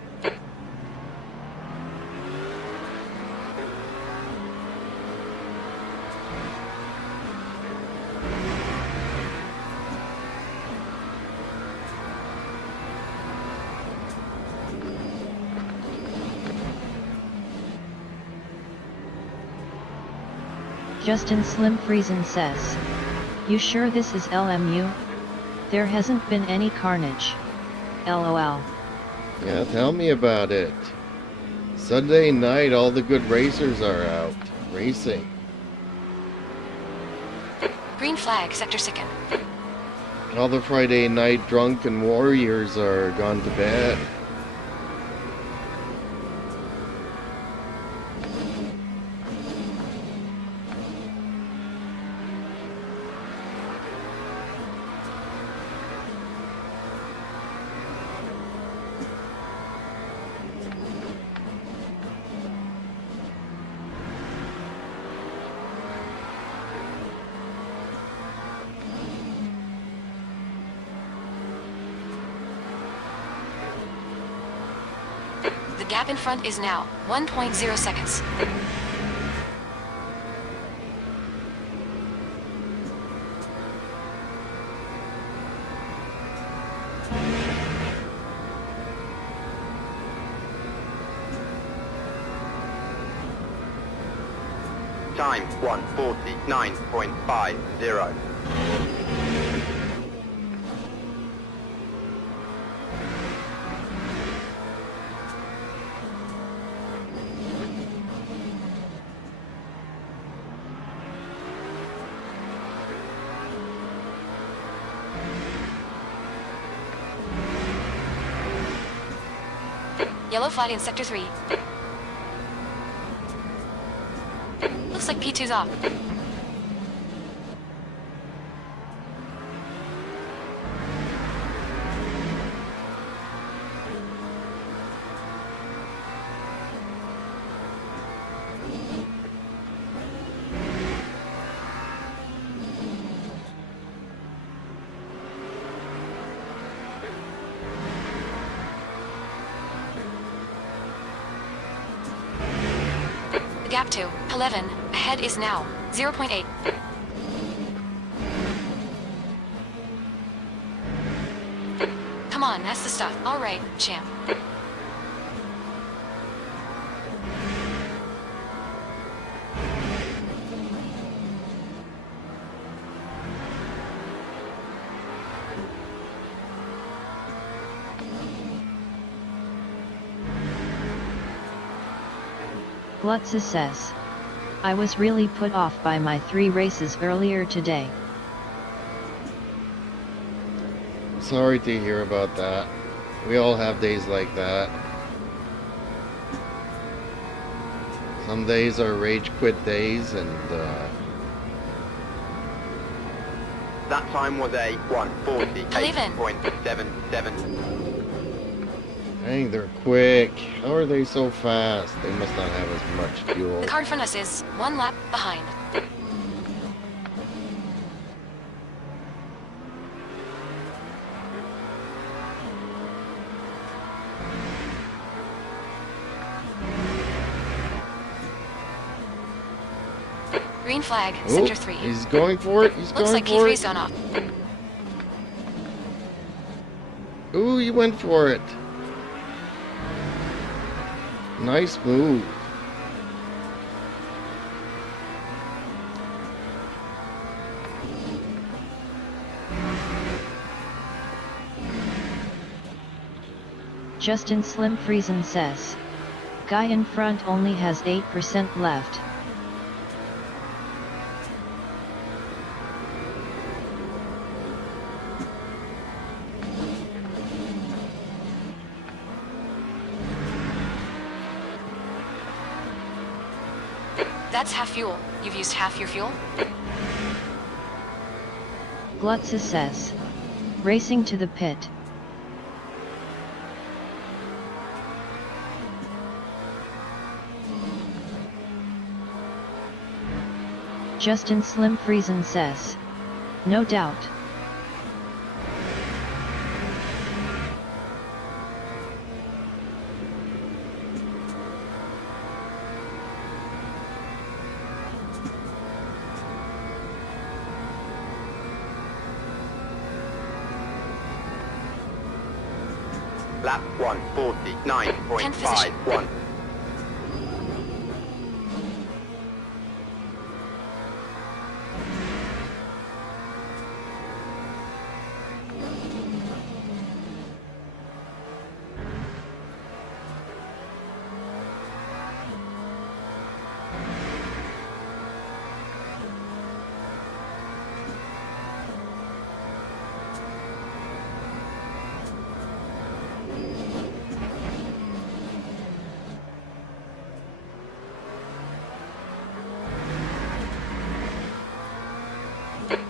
Justin Slim Friesen says, "You sure this is LMU? There hasn't been any carnage. LOL." Yeah, tell me about it. Sunday night, all the good racers are out racing. Green flag, Sector 2. All the Friday night drunken warriors are gone to bed. The gap in front is now 1.0 seconds. Time 1:49.50. Yellow flag in Sector 3. Looks like P2's off. The gap to 11 ahead is now 0.8. Come on, that's the stuff. All right, champ. Glutza says, I was really put off by my 3 races earlier today. Sorry to hear about that. We all have days like that. Some days are rage quit days, and That time was a 1:48.77. dang, they're quick. How are they so fast? They must not have as much fuel. The car in front of us is 1 lap behind. Green flag, Oh, Sector 3. he's going for it. He's Looks going like for P3's it. gone off. Ooh, he went for it. Nice move. Justin Slim Friesen says, guy in front only has 8% left. That's half fuel. You've used half your fuel? Glutza says, racing to the pit. Justin Slim Friesen says, no doubt. Lap 1:49.51.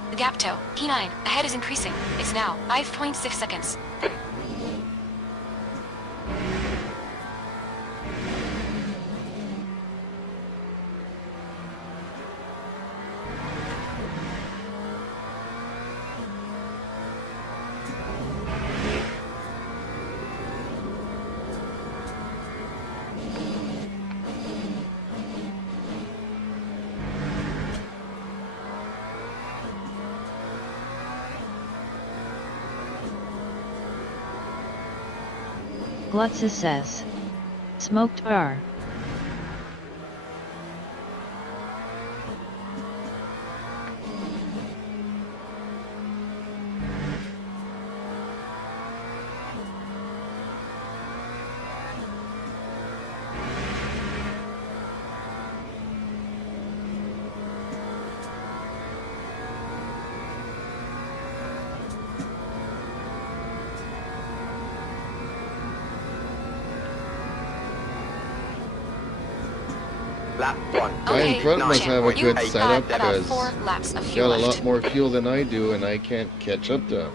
The gap to P9 ahead is increasing. It's now 5.6 seconds. Glutza says. Smoked R. Lap 1. Guy in front must have a good You've setup got about because 4 laps of he's fuel got a left. lot more fuel than I do, and I can't catch up to him.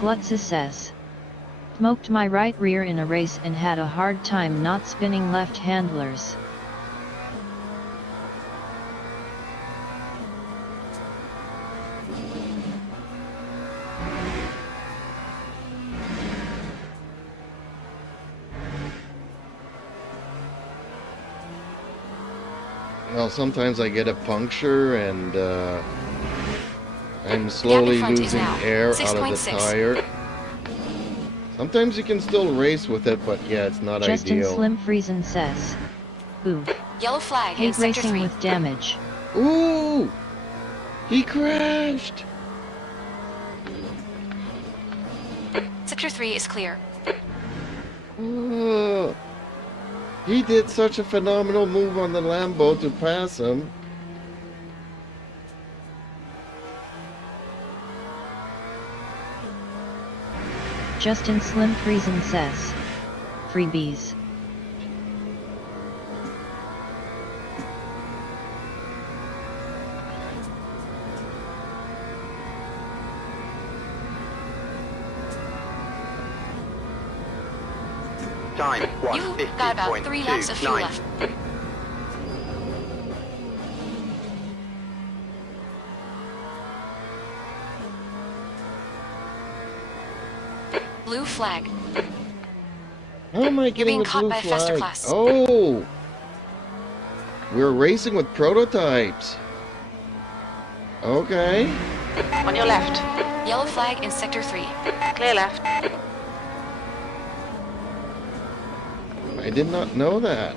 Glutza says. Smoked my right rear in a race and had a hard time not spinning left handlers. Well, sometimes I get a puncture and I'm slowly front is losing now air out of the 6.6. tire. Sometimes you can still race with it, but yeah, it's not Justin ideal. Slim Friesen says. Ooh. Yellow flag in Hate sector racing 3. with damage. Ooh! He crashed! Sector 3 is clear. Oh, he did such a phenomenal move on the Lambo to pass him. Justin Slim Friesen says. Freebies. Time You've got about 3 laps of fuel 1:50.29. left. Blue flag. How am I getting being the caught blue by a faster flag? class. Oh! We're racing with prototypes. Okay. On your left. Yellow flag in sector 3. Clear left. I did not know that.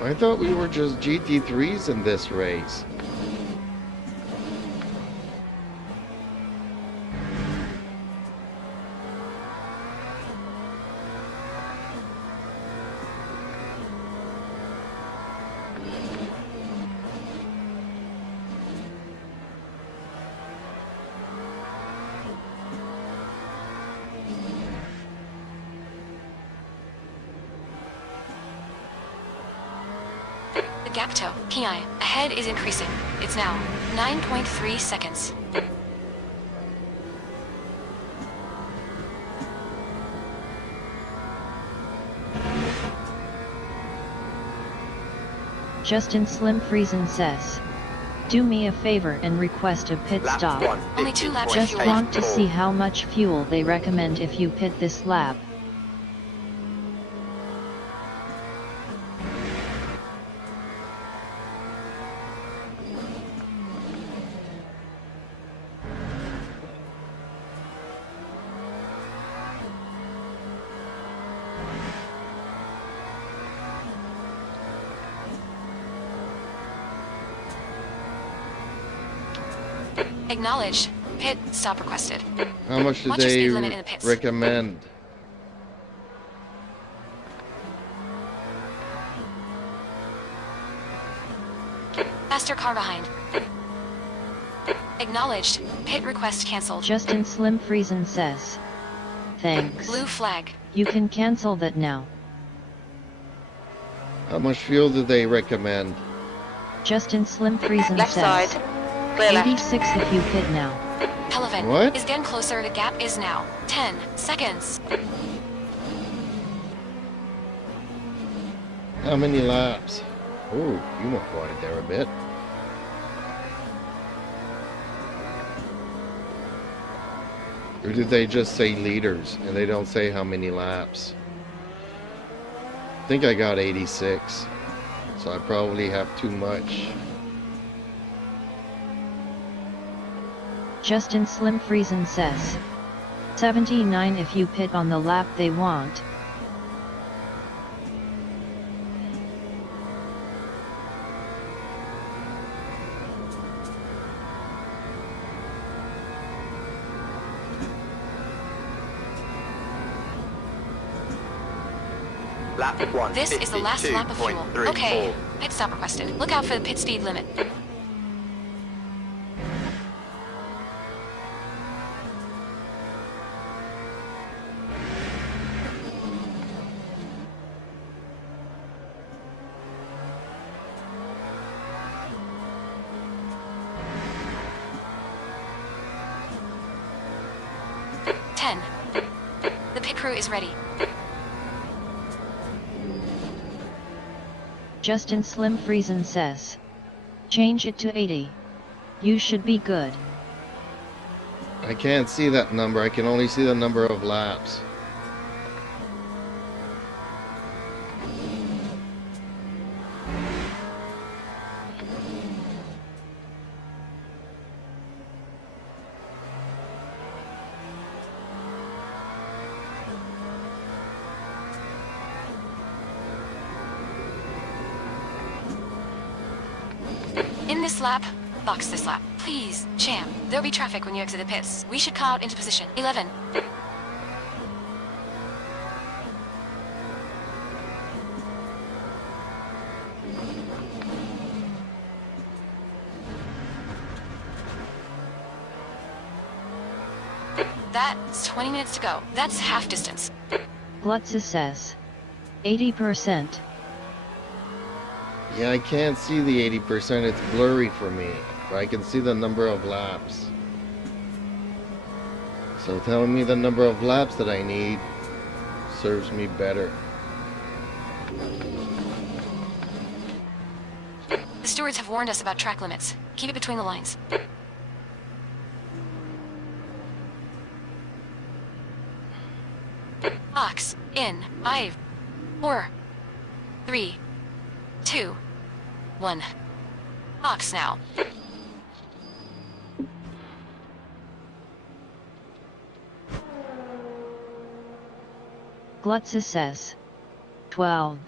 I thought we were just GT3s in this race. The gap toe, Ki, ahead is increasing. It's now 9.3 seconds. Justin Slim Friesen says. Do me a favor and request a pit Lap stop. 1. Only 2 laps of Just fuel want left. to see how much fuel they recommend if you pit this lap. Acknowledged. Pit stop requested. How much did Watch your they speed limit in the pits. recommend? Faster car behind. Acknowledged. Pit request cancelled. Justin Slim Friesen says. Thanks. Blue flag. You can cancel that now. How much fuel do they recommend? Justin Slim Friesen Left says. side. Clear left. 86 if you pit now. Helavan What? is getting closer. The gap is now 10 seconds. How many laps? Oh, you went wide there a bit. Or did they just say liters and they don't say how many laps? I think I got 86, so I probably have too much. Justin Slim Friesen says. 79 if you pit on the lap they want. Lap 1. This is the last lap of fuel. 52.34. Okay. Pit stop requested. Look out for the pit speed limit. The pit crew is ready. Justin Slim Friesen says. Change it to 80. You should be good. I can't see that number. I can only see the number of laps. In this lap, box this lap. Please, champ. There'll be traffic when you exit the pits. We should call out into position. 11. That's 20 minutes to go. That's half distance. Glutza says. 80%. Yeah, I can't see the 80%. It's blurry for me. But I can see the number of laps. So telling me the number of laps that I need serves me better. The stewards have warned us about track limits. Keep it between the lines. Box in 5, 4, 3, 2, 1. Box now. Glutza says. 12.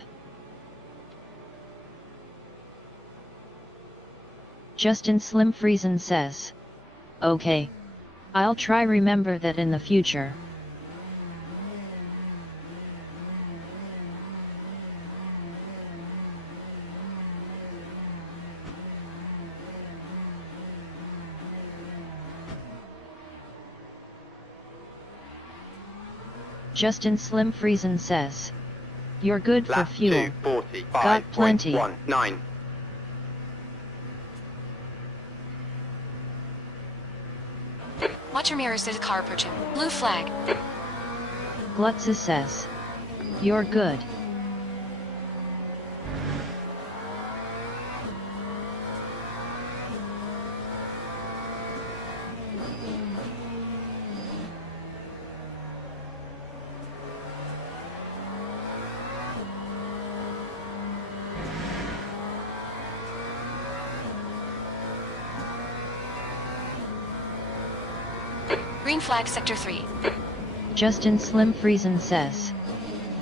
Justin Slim Friesen says. Okay. I'll try remember that in the future. Justin Slim Friesen says. You're good for Lap fuel. 2:45.19. Got plenty. Watch your mirrors, there's a car approaching. Blue flag. Glutza says. You're good. Green flag sector 3. Justin Slim Friesen says.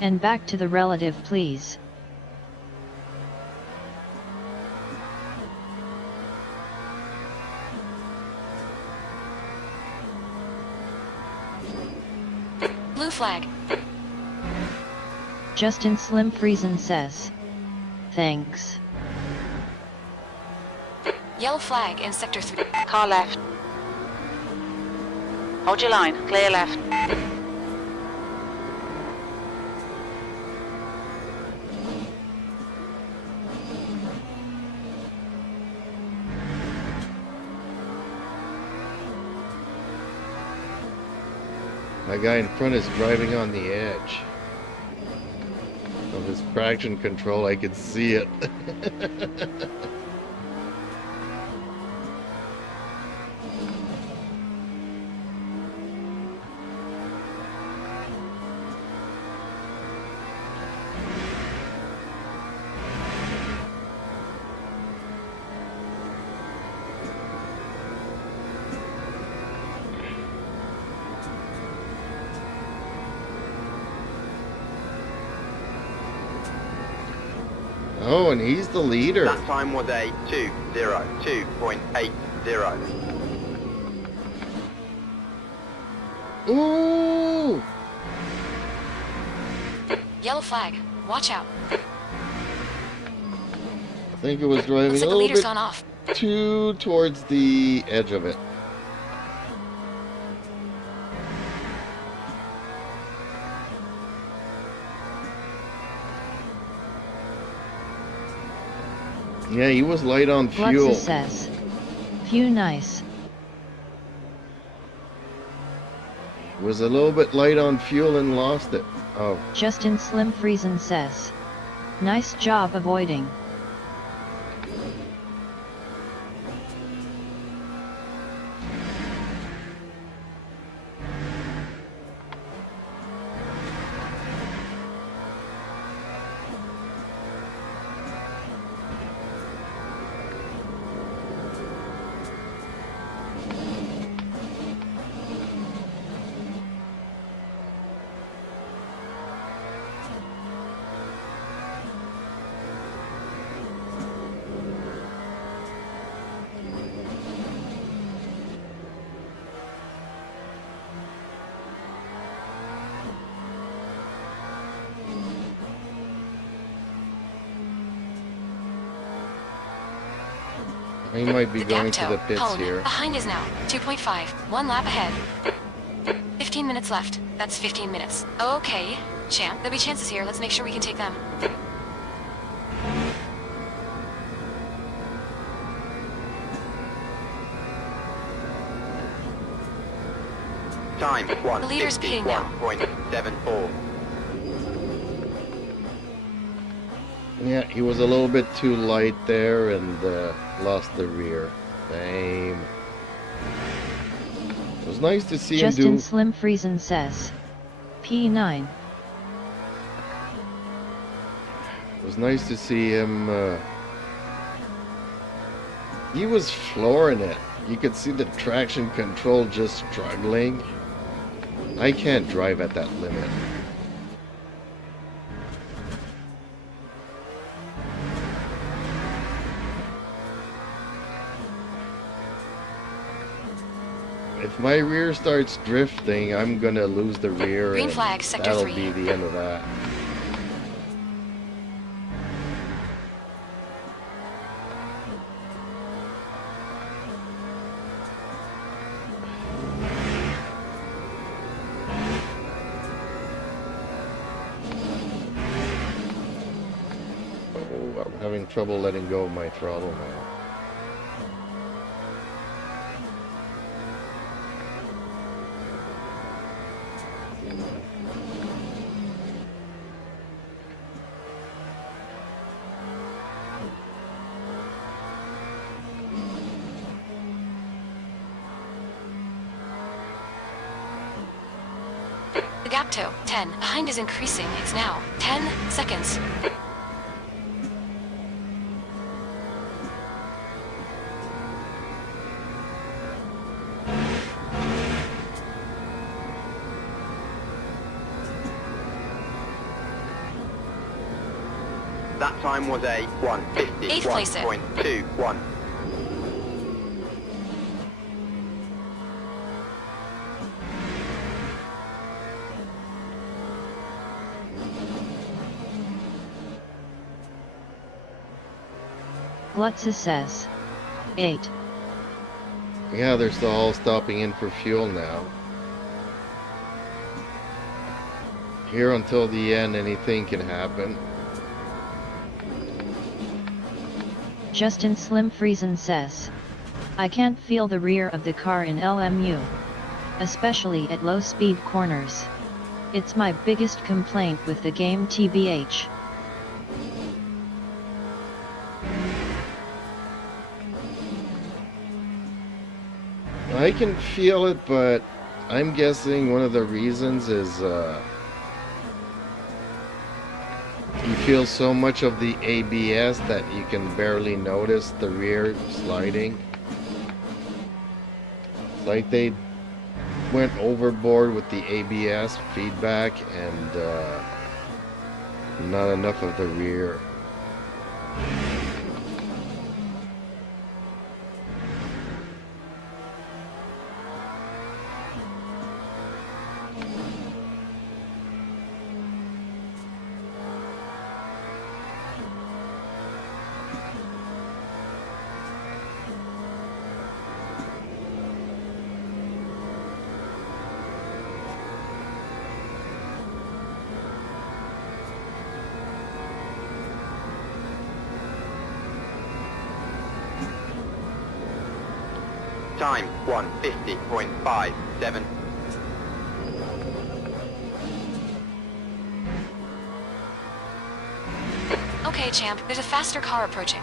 And back to the relative please. Blue flag. Justin Slim Friesen says. Thanks. Yellow flag in sector 3. Car left. Hold your line. Clear left. That guy in front is driving on the edge of his traction control. I can see it. Oh, and he's the leader. That time was a 2:02.80. Ooh! Yellow flag. Watch out. I think it was driving Looks a like the little leader's bit gone off. too towards the edge of it. Yeah, he was light on fuel. Lutza says. Phew, nice. Was a little bit light on fuel and lost it. Oh, Justin Slim Friesen says. Nice job avoiding. he might be The going gap to toe. the pits Hone. here. Behind is now. 2.5. 1 lap ahead. 15 minutes left. That's 15 minutes. Okay, champ. There'll be chances here. Let's make sure we can take them. Time The leader's pitting now. 1:51.74. Yeah, he was a little bit too light there and lost the rear. Same. It was nice to see him Justin do. Slim Friesen says. P9. It was nice to see him. He was flooring it. You could see the traction control just struggling. I can't drive at that limit. If my rear starts drifting, I'm gonna lose the rear. Green and flag, sector that'll 3. be the end of that. Oh, I'm having trouble letting go of my throttle now. The gap toe. 10. Behind is increasing. It's now 10 seconds. That time was a Eighth place it. 1:51.21. Lutza says. 8. Yeah, they're still all stopping in for fuel now. Here until the end, anything can happen. Justin Slim Friesen says, I can't feel the rear of the car in LMU, especially at low speed corners. It's my biggest complaint with the game TBH. I can feel it, but I'm guessing one of the reasons is you feel so much of the ABS that you can barely notice the rear sliding. It's like they went overboard with the ABS feedback and not enough of the rear. Time 1:50.57. Okay, champ, there's a faster car approaching.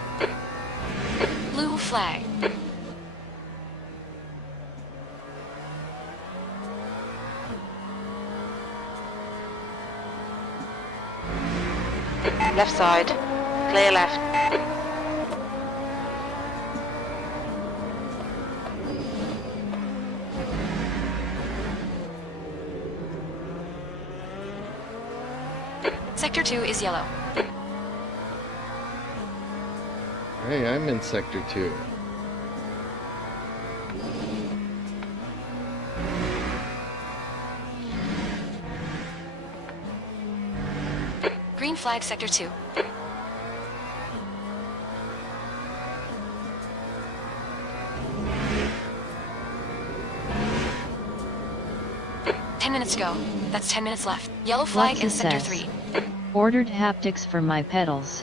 Blue flag. Left side. Clear left. Sector 2 is yellow. Hey, I'm in Sector 2. Green flag, Sector 2. Minutes to go. That's 10 minutes left. Yellow flag in Flexa Sector says, 3. Ordered haptics for my pedals.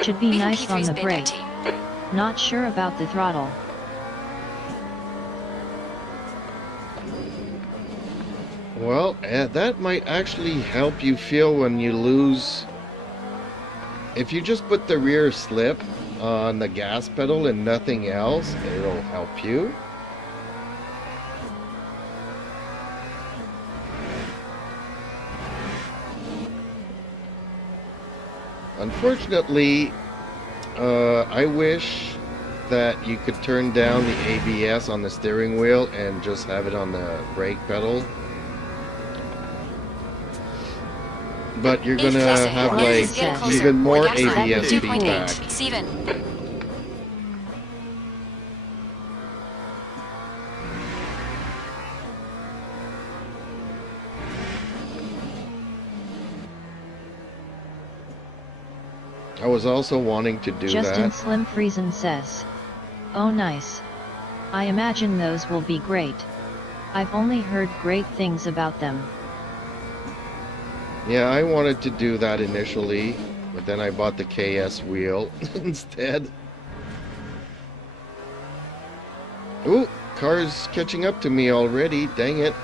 Should be Beacon nice on P3's the big brake. IT. Not sure about the throttle. Well, that might actually help you feel when you lose. If you just put the rear slip on the gas pedal and nothing else, it'll help you. Unfortunately, I wish that you could turn down the ABS on the steering wheel and just have it on the brake pedal. But you're gonna have like even more ABS feedback. Steven. I was also wanting to do Justin that. Slim Friesen says, oh nice. I imagine those will be great. I've only heard great things about them. Yeah, I wanted to do that initially, but then I bought the KS wheel instead. Ooh, car's catching up to me already, dang it.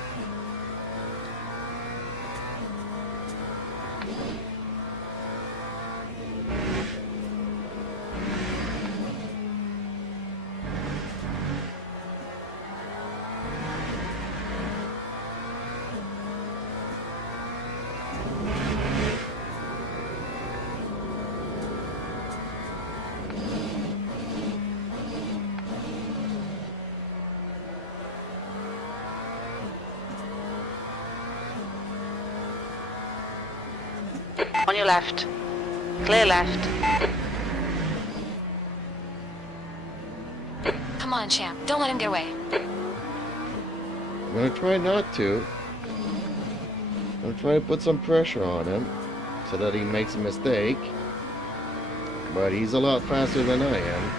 On your left. Clear left. Come on, champ. Don't let him get away. I'm gonna try not to. I'm gonna try to put some pressure on him so that he makes a mistake. But he's a lot faster than I am.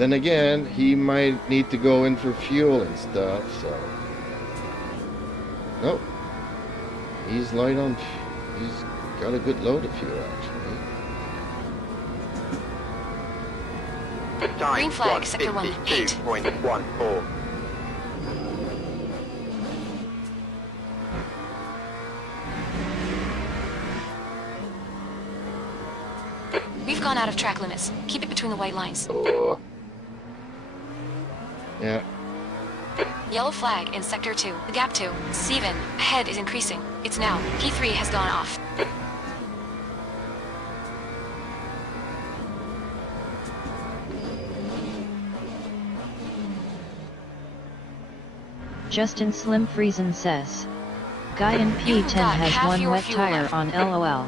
then again, he might need to go in for fuel and stuff, so. Nope. He's light on. He's got a good load of fuel, actually. Time Green flag, sector 1, 1:52.14. We've gone out of track limits. Keep it between the white lines. Oh. Yeah. Yellow flag in sector 2. The gap 2. Steven, ahead is increasing. It's now. Key 3 has gone off. Justin Slim Friesen says. Guy in You've P10 got has half one your wet fuel tire left. on LOL.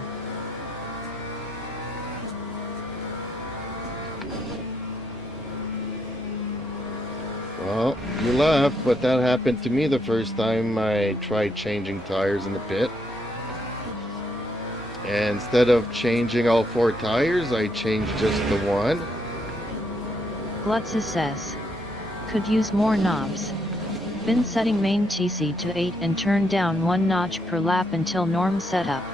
Well, you laugh, but that happened to me the first time I tried changing tires in the pit. And instead of changing all 4 tires, I changed just the one. Glutza says. Could use more knobs. Been setting main TC to 8 and turn down 1 notch per lap until norm setup.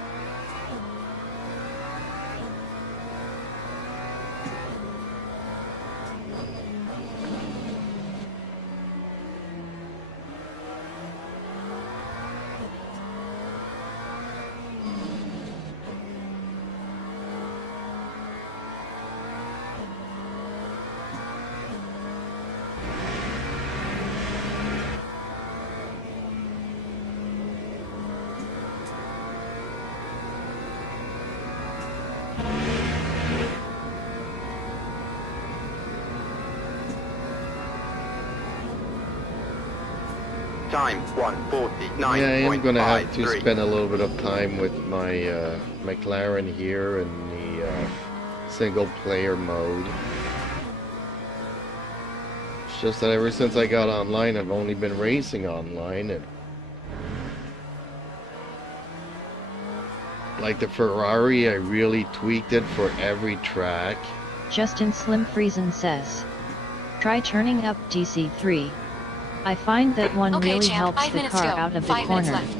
Time 1:49.53. Yeah, I am gonna have to spend a little bit of time with my McLaren here in the single player mode. It's just that ever since I got online, I've only been racing online, and like the Ferrari, I really tweaked it for every track. Justin Slim Friesen says. Try turning up TC3. I find that one Okay, really champ. helps 5 the minutes car to go. out of the 5 minutes corner. left.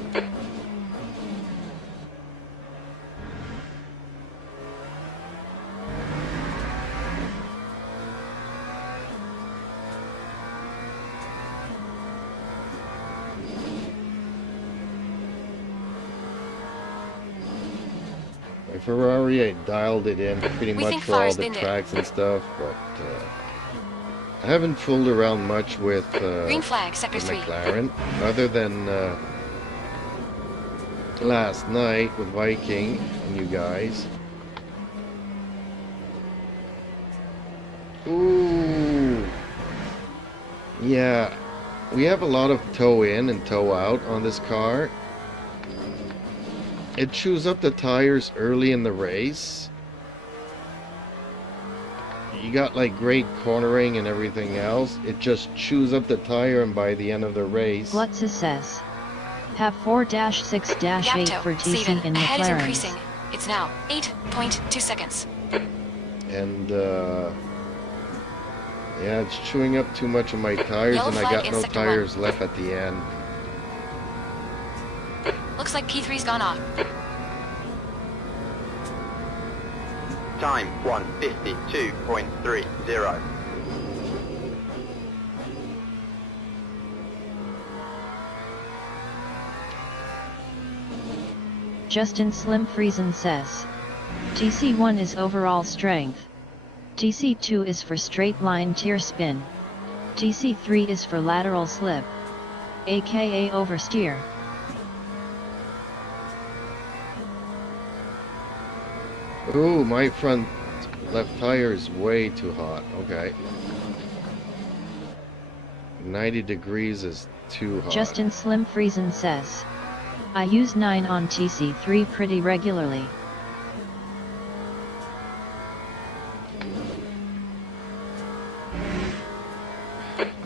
My Ferrari, I dialed it in pretty We much think for all Far's the in there. tracks and stuff, but I haven't fooled around much with Green flag, sector the 3. McLaren, other than last night with Viking and you guys. Ooh, yeah, we have a lot of toe in and toe out on this car. It chews up the tires early in the race. You got like great cornering and everything else. It just chews up the tire, and by the end of the race, Glutza says. Have 4-6-8 Gap for 2. TC Steven, in ahead is McLaren. increasing. It's now 8.2 seconds. and yeah, it's chewing up too much of my tires, Yellow and I flag got in no sector 1. tires left at the end. Looks like P3's gone off. Time 1:52.30. Justin Slim Friesen says. TC1 is overall strength. TC2 is for straight line tear spin. TC3 is for lateral slip, aka oversteer. Ooh, my front left tire is way too hot. Okay. 90 degrees is too hot. Justin Slim Friesen says. I use 9 on TC3 pretty regularly.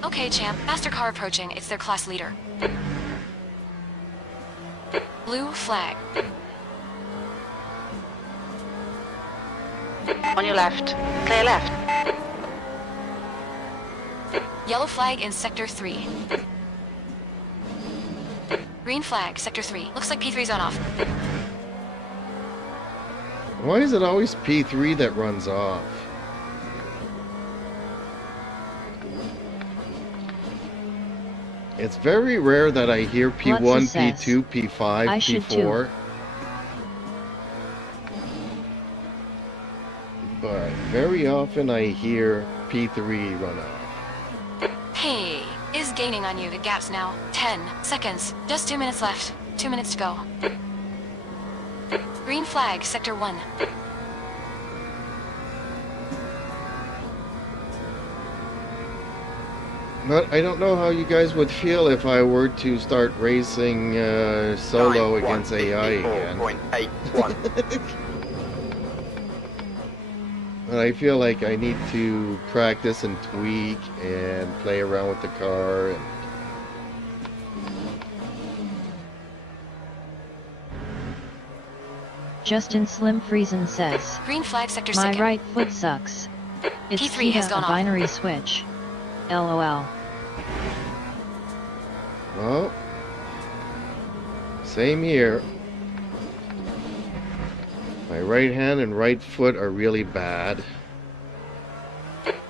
Okay, champ. Master car approaching. It's their class leader. Blue flag. On your left. Clear left. Yellow flag in Sector 3. Green flag, Sector 3. Looks like P3's on off. Why is it always P3 that runs off? It's very rare that I hear P1, Let's assess. P2, P5, I should P4. too. But very often I hear P3 run off. Hey, is gaining on you. The gap's now 10 seconds. Just 2 minutes left. 2 minutes to go. Green flag, Sector 1. But I don't know how you guys would feel if I were to start racing solo against AI again. 154.81. But I feel like I need to practice and tweak and play around with the car. And Justin Slim Friesen says, Green flag, Sector my 2nd. right foot sucks. It's P3 has Kita, gone a off. binary switch. LOL. well, same here. My right hand and right foot are really bad.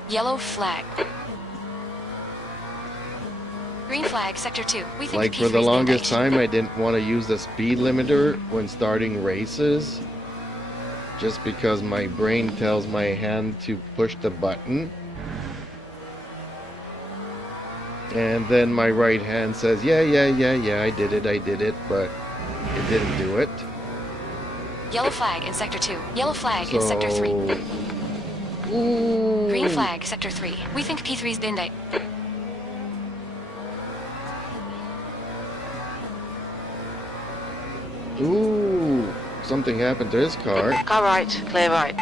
Yellow flag. Green flag, Sector 2. We think Like P3's for the been longest baked. time, I didn't want to use the speed limiter when starting races, just because my brain tells my hand to push the button. And then my right hand says, yeah, I did it, but it didn't do it. Yellow flag in Sector 2. Yellow flag in Sector 3. Ooh. Green flag, Sector 3. We think P3's been baked. Ooh, something happened to his car. Car right, clear right.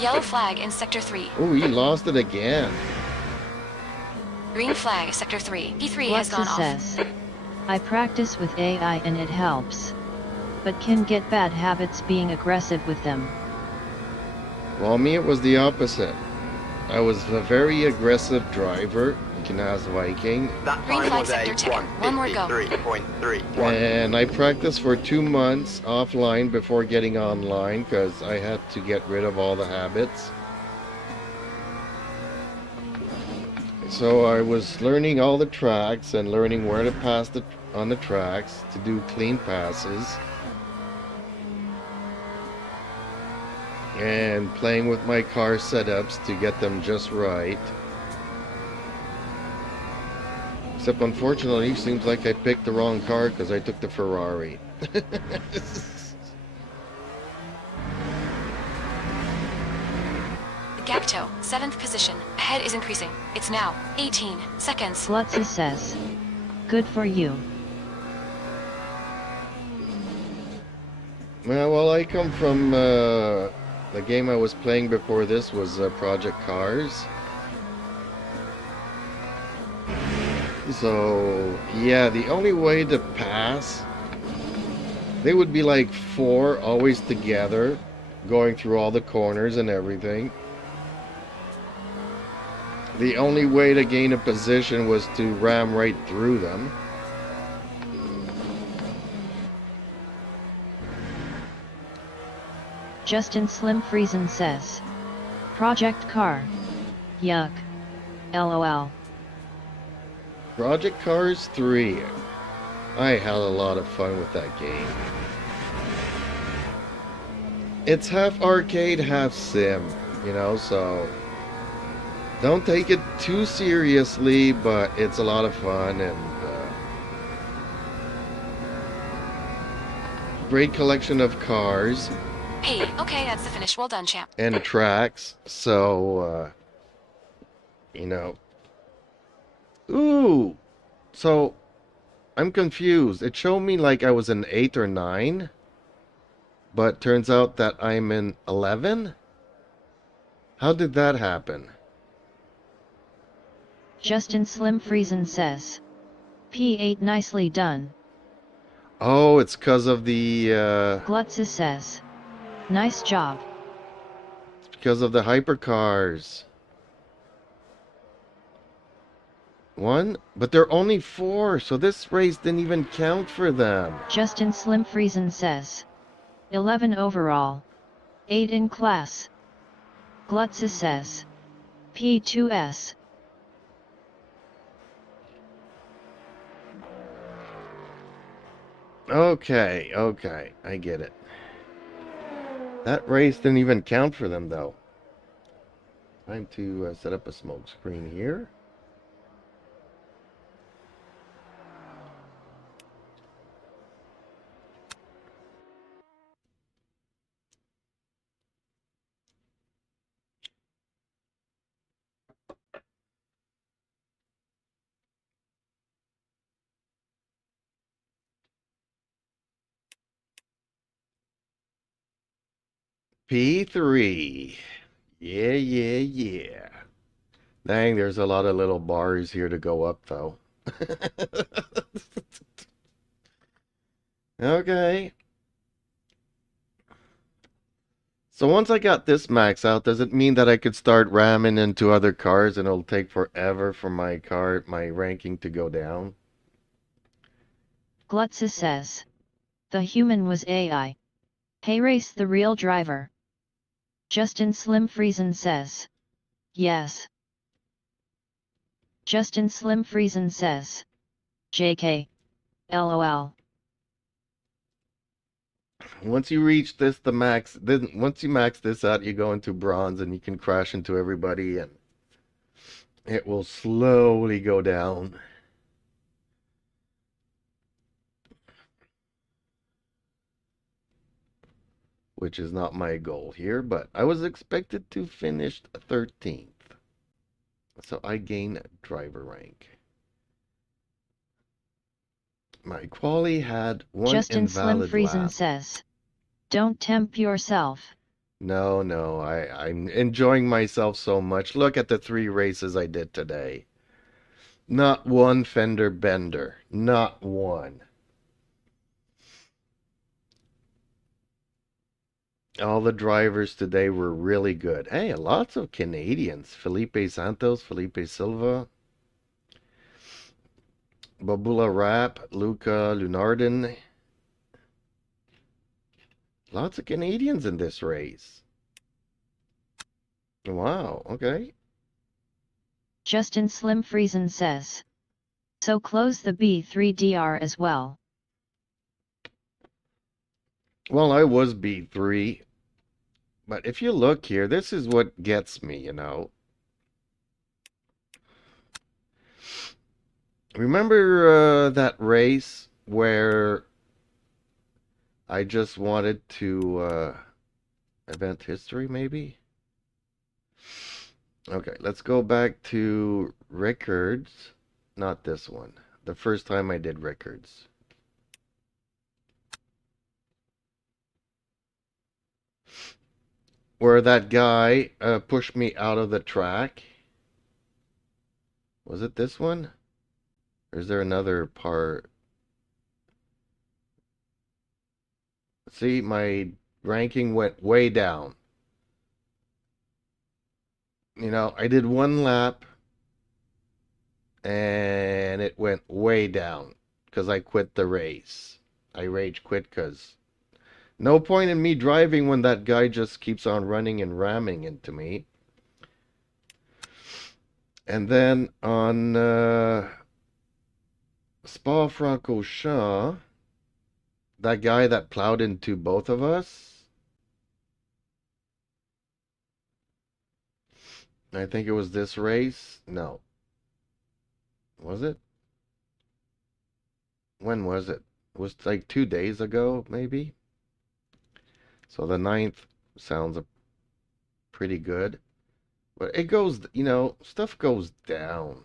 Yellow flag in Sector 3. Ooh, he lost it again. Green flag, Sector 3. P3 has Flexa gone off. says, I practice with AI and it helps. But can get bad habits being aggressive with them. Well, me, it was the opposite. I was a very aggressive driver, Knaz Viking, That Green time flag, was a Sector 10. One more go. 153.31. and I practiced for 2 months offline before getting online because I had to get rid of all the habits. So I was learning all the tracks and learning where to pass on the tracks to do clean passes. And playing with my car setups to get them just right. Except unfortunately, it seems like I picked the wrong car because I took the Ferrari. Gap toe, 7th position. Ahead is increasing. It's now 18 seconds. Flutza says, good for you. Well, I come from the game I was playing before this was Project Cars. So, yeah, the only way to pass, they would be like 4 always together, going through all the corners and everything. The only way to gain a position was to ram right through them. Justin Slim Friesen says, Project Car. Yuck. LOL. Project Cars 3. I had a lot of fun with that game. It's half arcade, half sim, you know, so don't take it too seriously, but it's a lot of fun and great collection of cars Hey, okay, that's the finish. Well done, champ. and tracks, so you know. Ooh, so I'm confused. It showed me like I was in 8 or 9, but turns out that I'm in 11? How did that happen? Justin Slim Friesen says, P8 nicely done. Oh, it's because of the Glutza says. Nice job. hypercars. One, but they're only 4, so this race didn't even count for them. Justin Slim Friesen says. 11 overall. 8 in class. Glutza says. P2S. Okay, okay, I get it. That race didn't even count for them, though. Time to set up a smoke screen here. P3. Yeah, yeah, yeah. Dang, there's a lot of little bars here to go up, though. Okay. So once I got this max out, does it mean that I could start ramming into other cars and it'll take forever for my ranking to go down? Glutza says. The human was AI. Hey, race the real driver. Justin Slim Friesen says. Yes. Justin Slim Friesen says. JK. LOL. Once you reach the max, then once you max this out, you go into bronze and you can crash into everybody and it will slowly go down. Which is not my goal here, but I was expected to finish 13th. So I gain driver rank. My quali had one Justin Slim invalid Friesen lap. says. Don't tempt yourself. No, I'm enjoying myself so much. Look at the 3 races I did today. Not one fender bender. Not one. All the drivers today were really good. Hey, lots of Canadians. Felipe Santos, Felipe Silva, Babula Rapp, Luca Lunardin. Lots of Canadians in this race. Wow, okay. Justin Slim Friesen says. So close the B3DR as well. Well, I was B3. But if you look here, this is what gets me, you know. Remember that race where I just wanted to event history, maybe? Okay, let's go back to records. Not this one. The first time I did records. Where that guy pushed me out of the track. Was it this one? Or is there another part? See, my ranking went way down. You know, I did 1 lap and it went way down because I quit the race. I rage quit because no point in me driving when that guy just keeps on running and ramming into me. And then on Spa-Francorchamps, that guy that plowed into both of us, I think it was this race. No. Was it? When was it? It was like 2 days ago, maybe. So the 9th sounds pretty good. But it goes, you know, stuff goes down.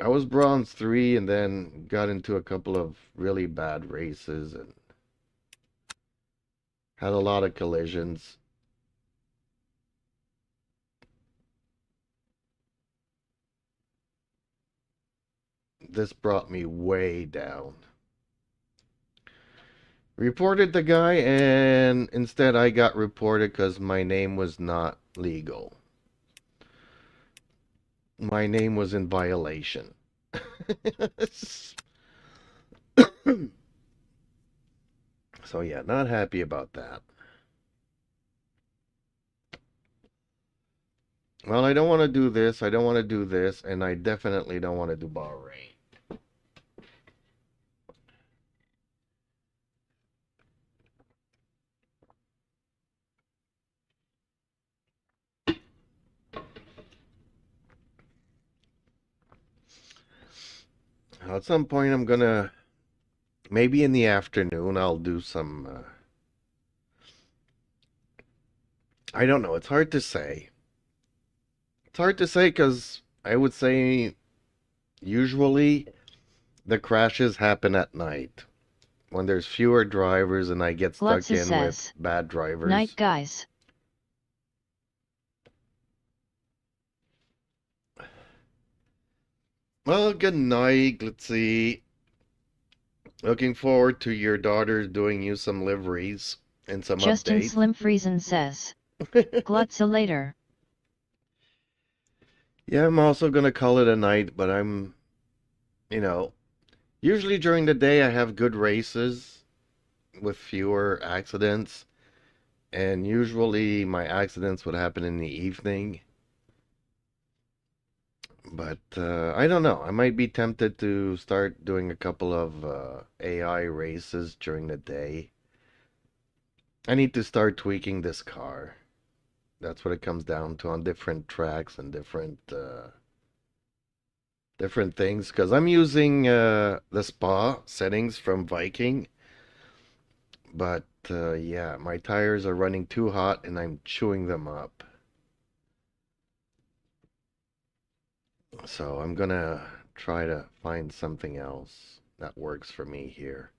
I was bronze 3 and then got into a couple of really bad races and had a lot of collisions. this brought me way down. Reported the guy, and instead I got reported because my name was not legal. My name was in violation. So yeah, not happy about that. Well, I don't want to do this, I don't want to do this, and I definitely don't want to do Bahrain. At some point I'm gonna, maybe in the afternoon, I'll do some, I don't know, it's hard to say. It's hard to say because I would say usually the crashes happen at night when there's fewer drivers and I get stuck in with bad drivers. Night, guys. Well, good night. Let's see. Looking forward to your daughter doing you some liveries and some Justin updates. Slim Friesen says. Glutza later. Yeah, I'm also going to call it a night, but I'm, you know, usually during the day I have good races with fewer accidents. And usually my accidents would happen in the evening. But I don't know. I might be tempted to start doing a couple of AI races during the day. I need to start tweaking this car. That's what it comes down to, on different tracks and different things. Because I'm using the spa settings from Viking. But yeah, my tires are running too hot and I'm chewing them up. So I'm gonna try to find something else that works for me here.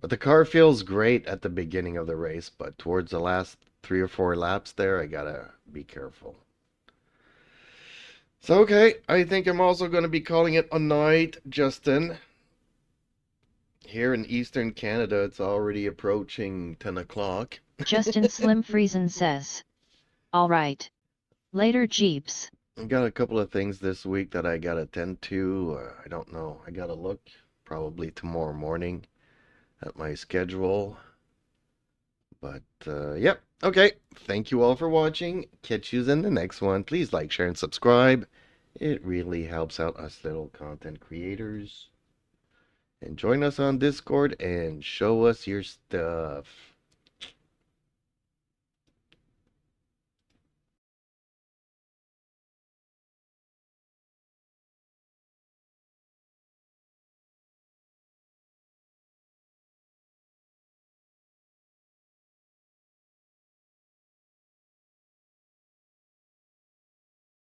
But the car feels great at the beginning of the race, but towards the last 3 or 4 laps there, I gotta be careful. So okay, I think I'm also gonna be calling it a night, Justin. Here in Eastern Canada, it's already approaching 10 o'clock. Justin Slim Friesen says. Alright. Later, Jeeps. I got a couple of things this week that I gotta attend to. I don't know. I gotta look probably tomorrow morning at my schedule. But, yep. Okay. Thank you all for watching. Catch you in the next one. Please like, share, and subscribe. It really helps out us little content creators. And join us on Discord and show us your stuff.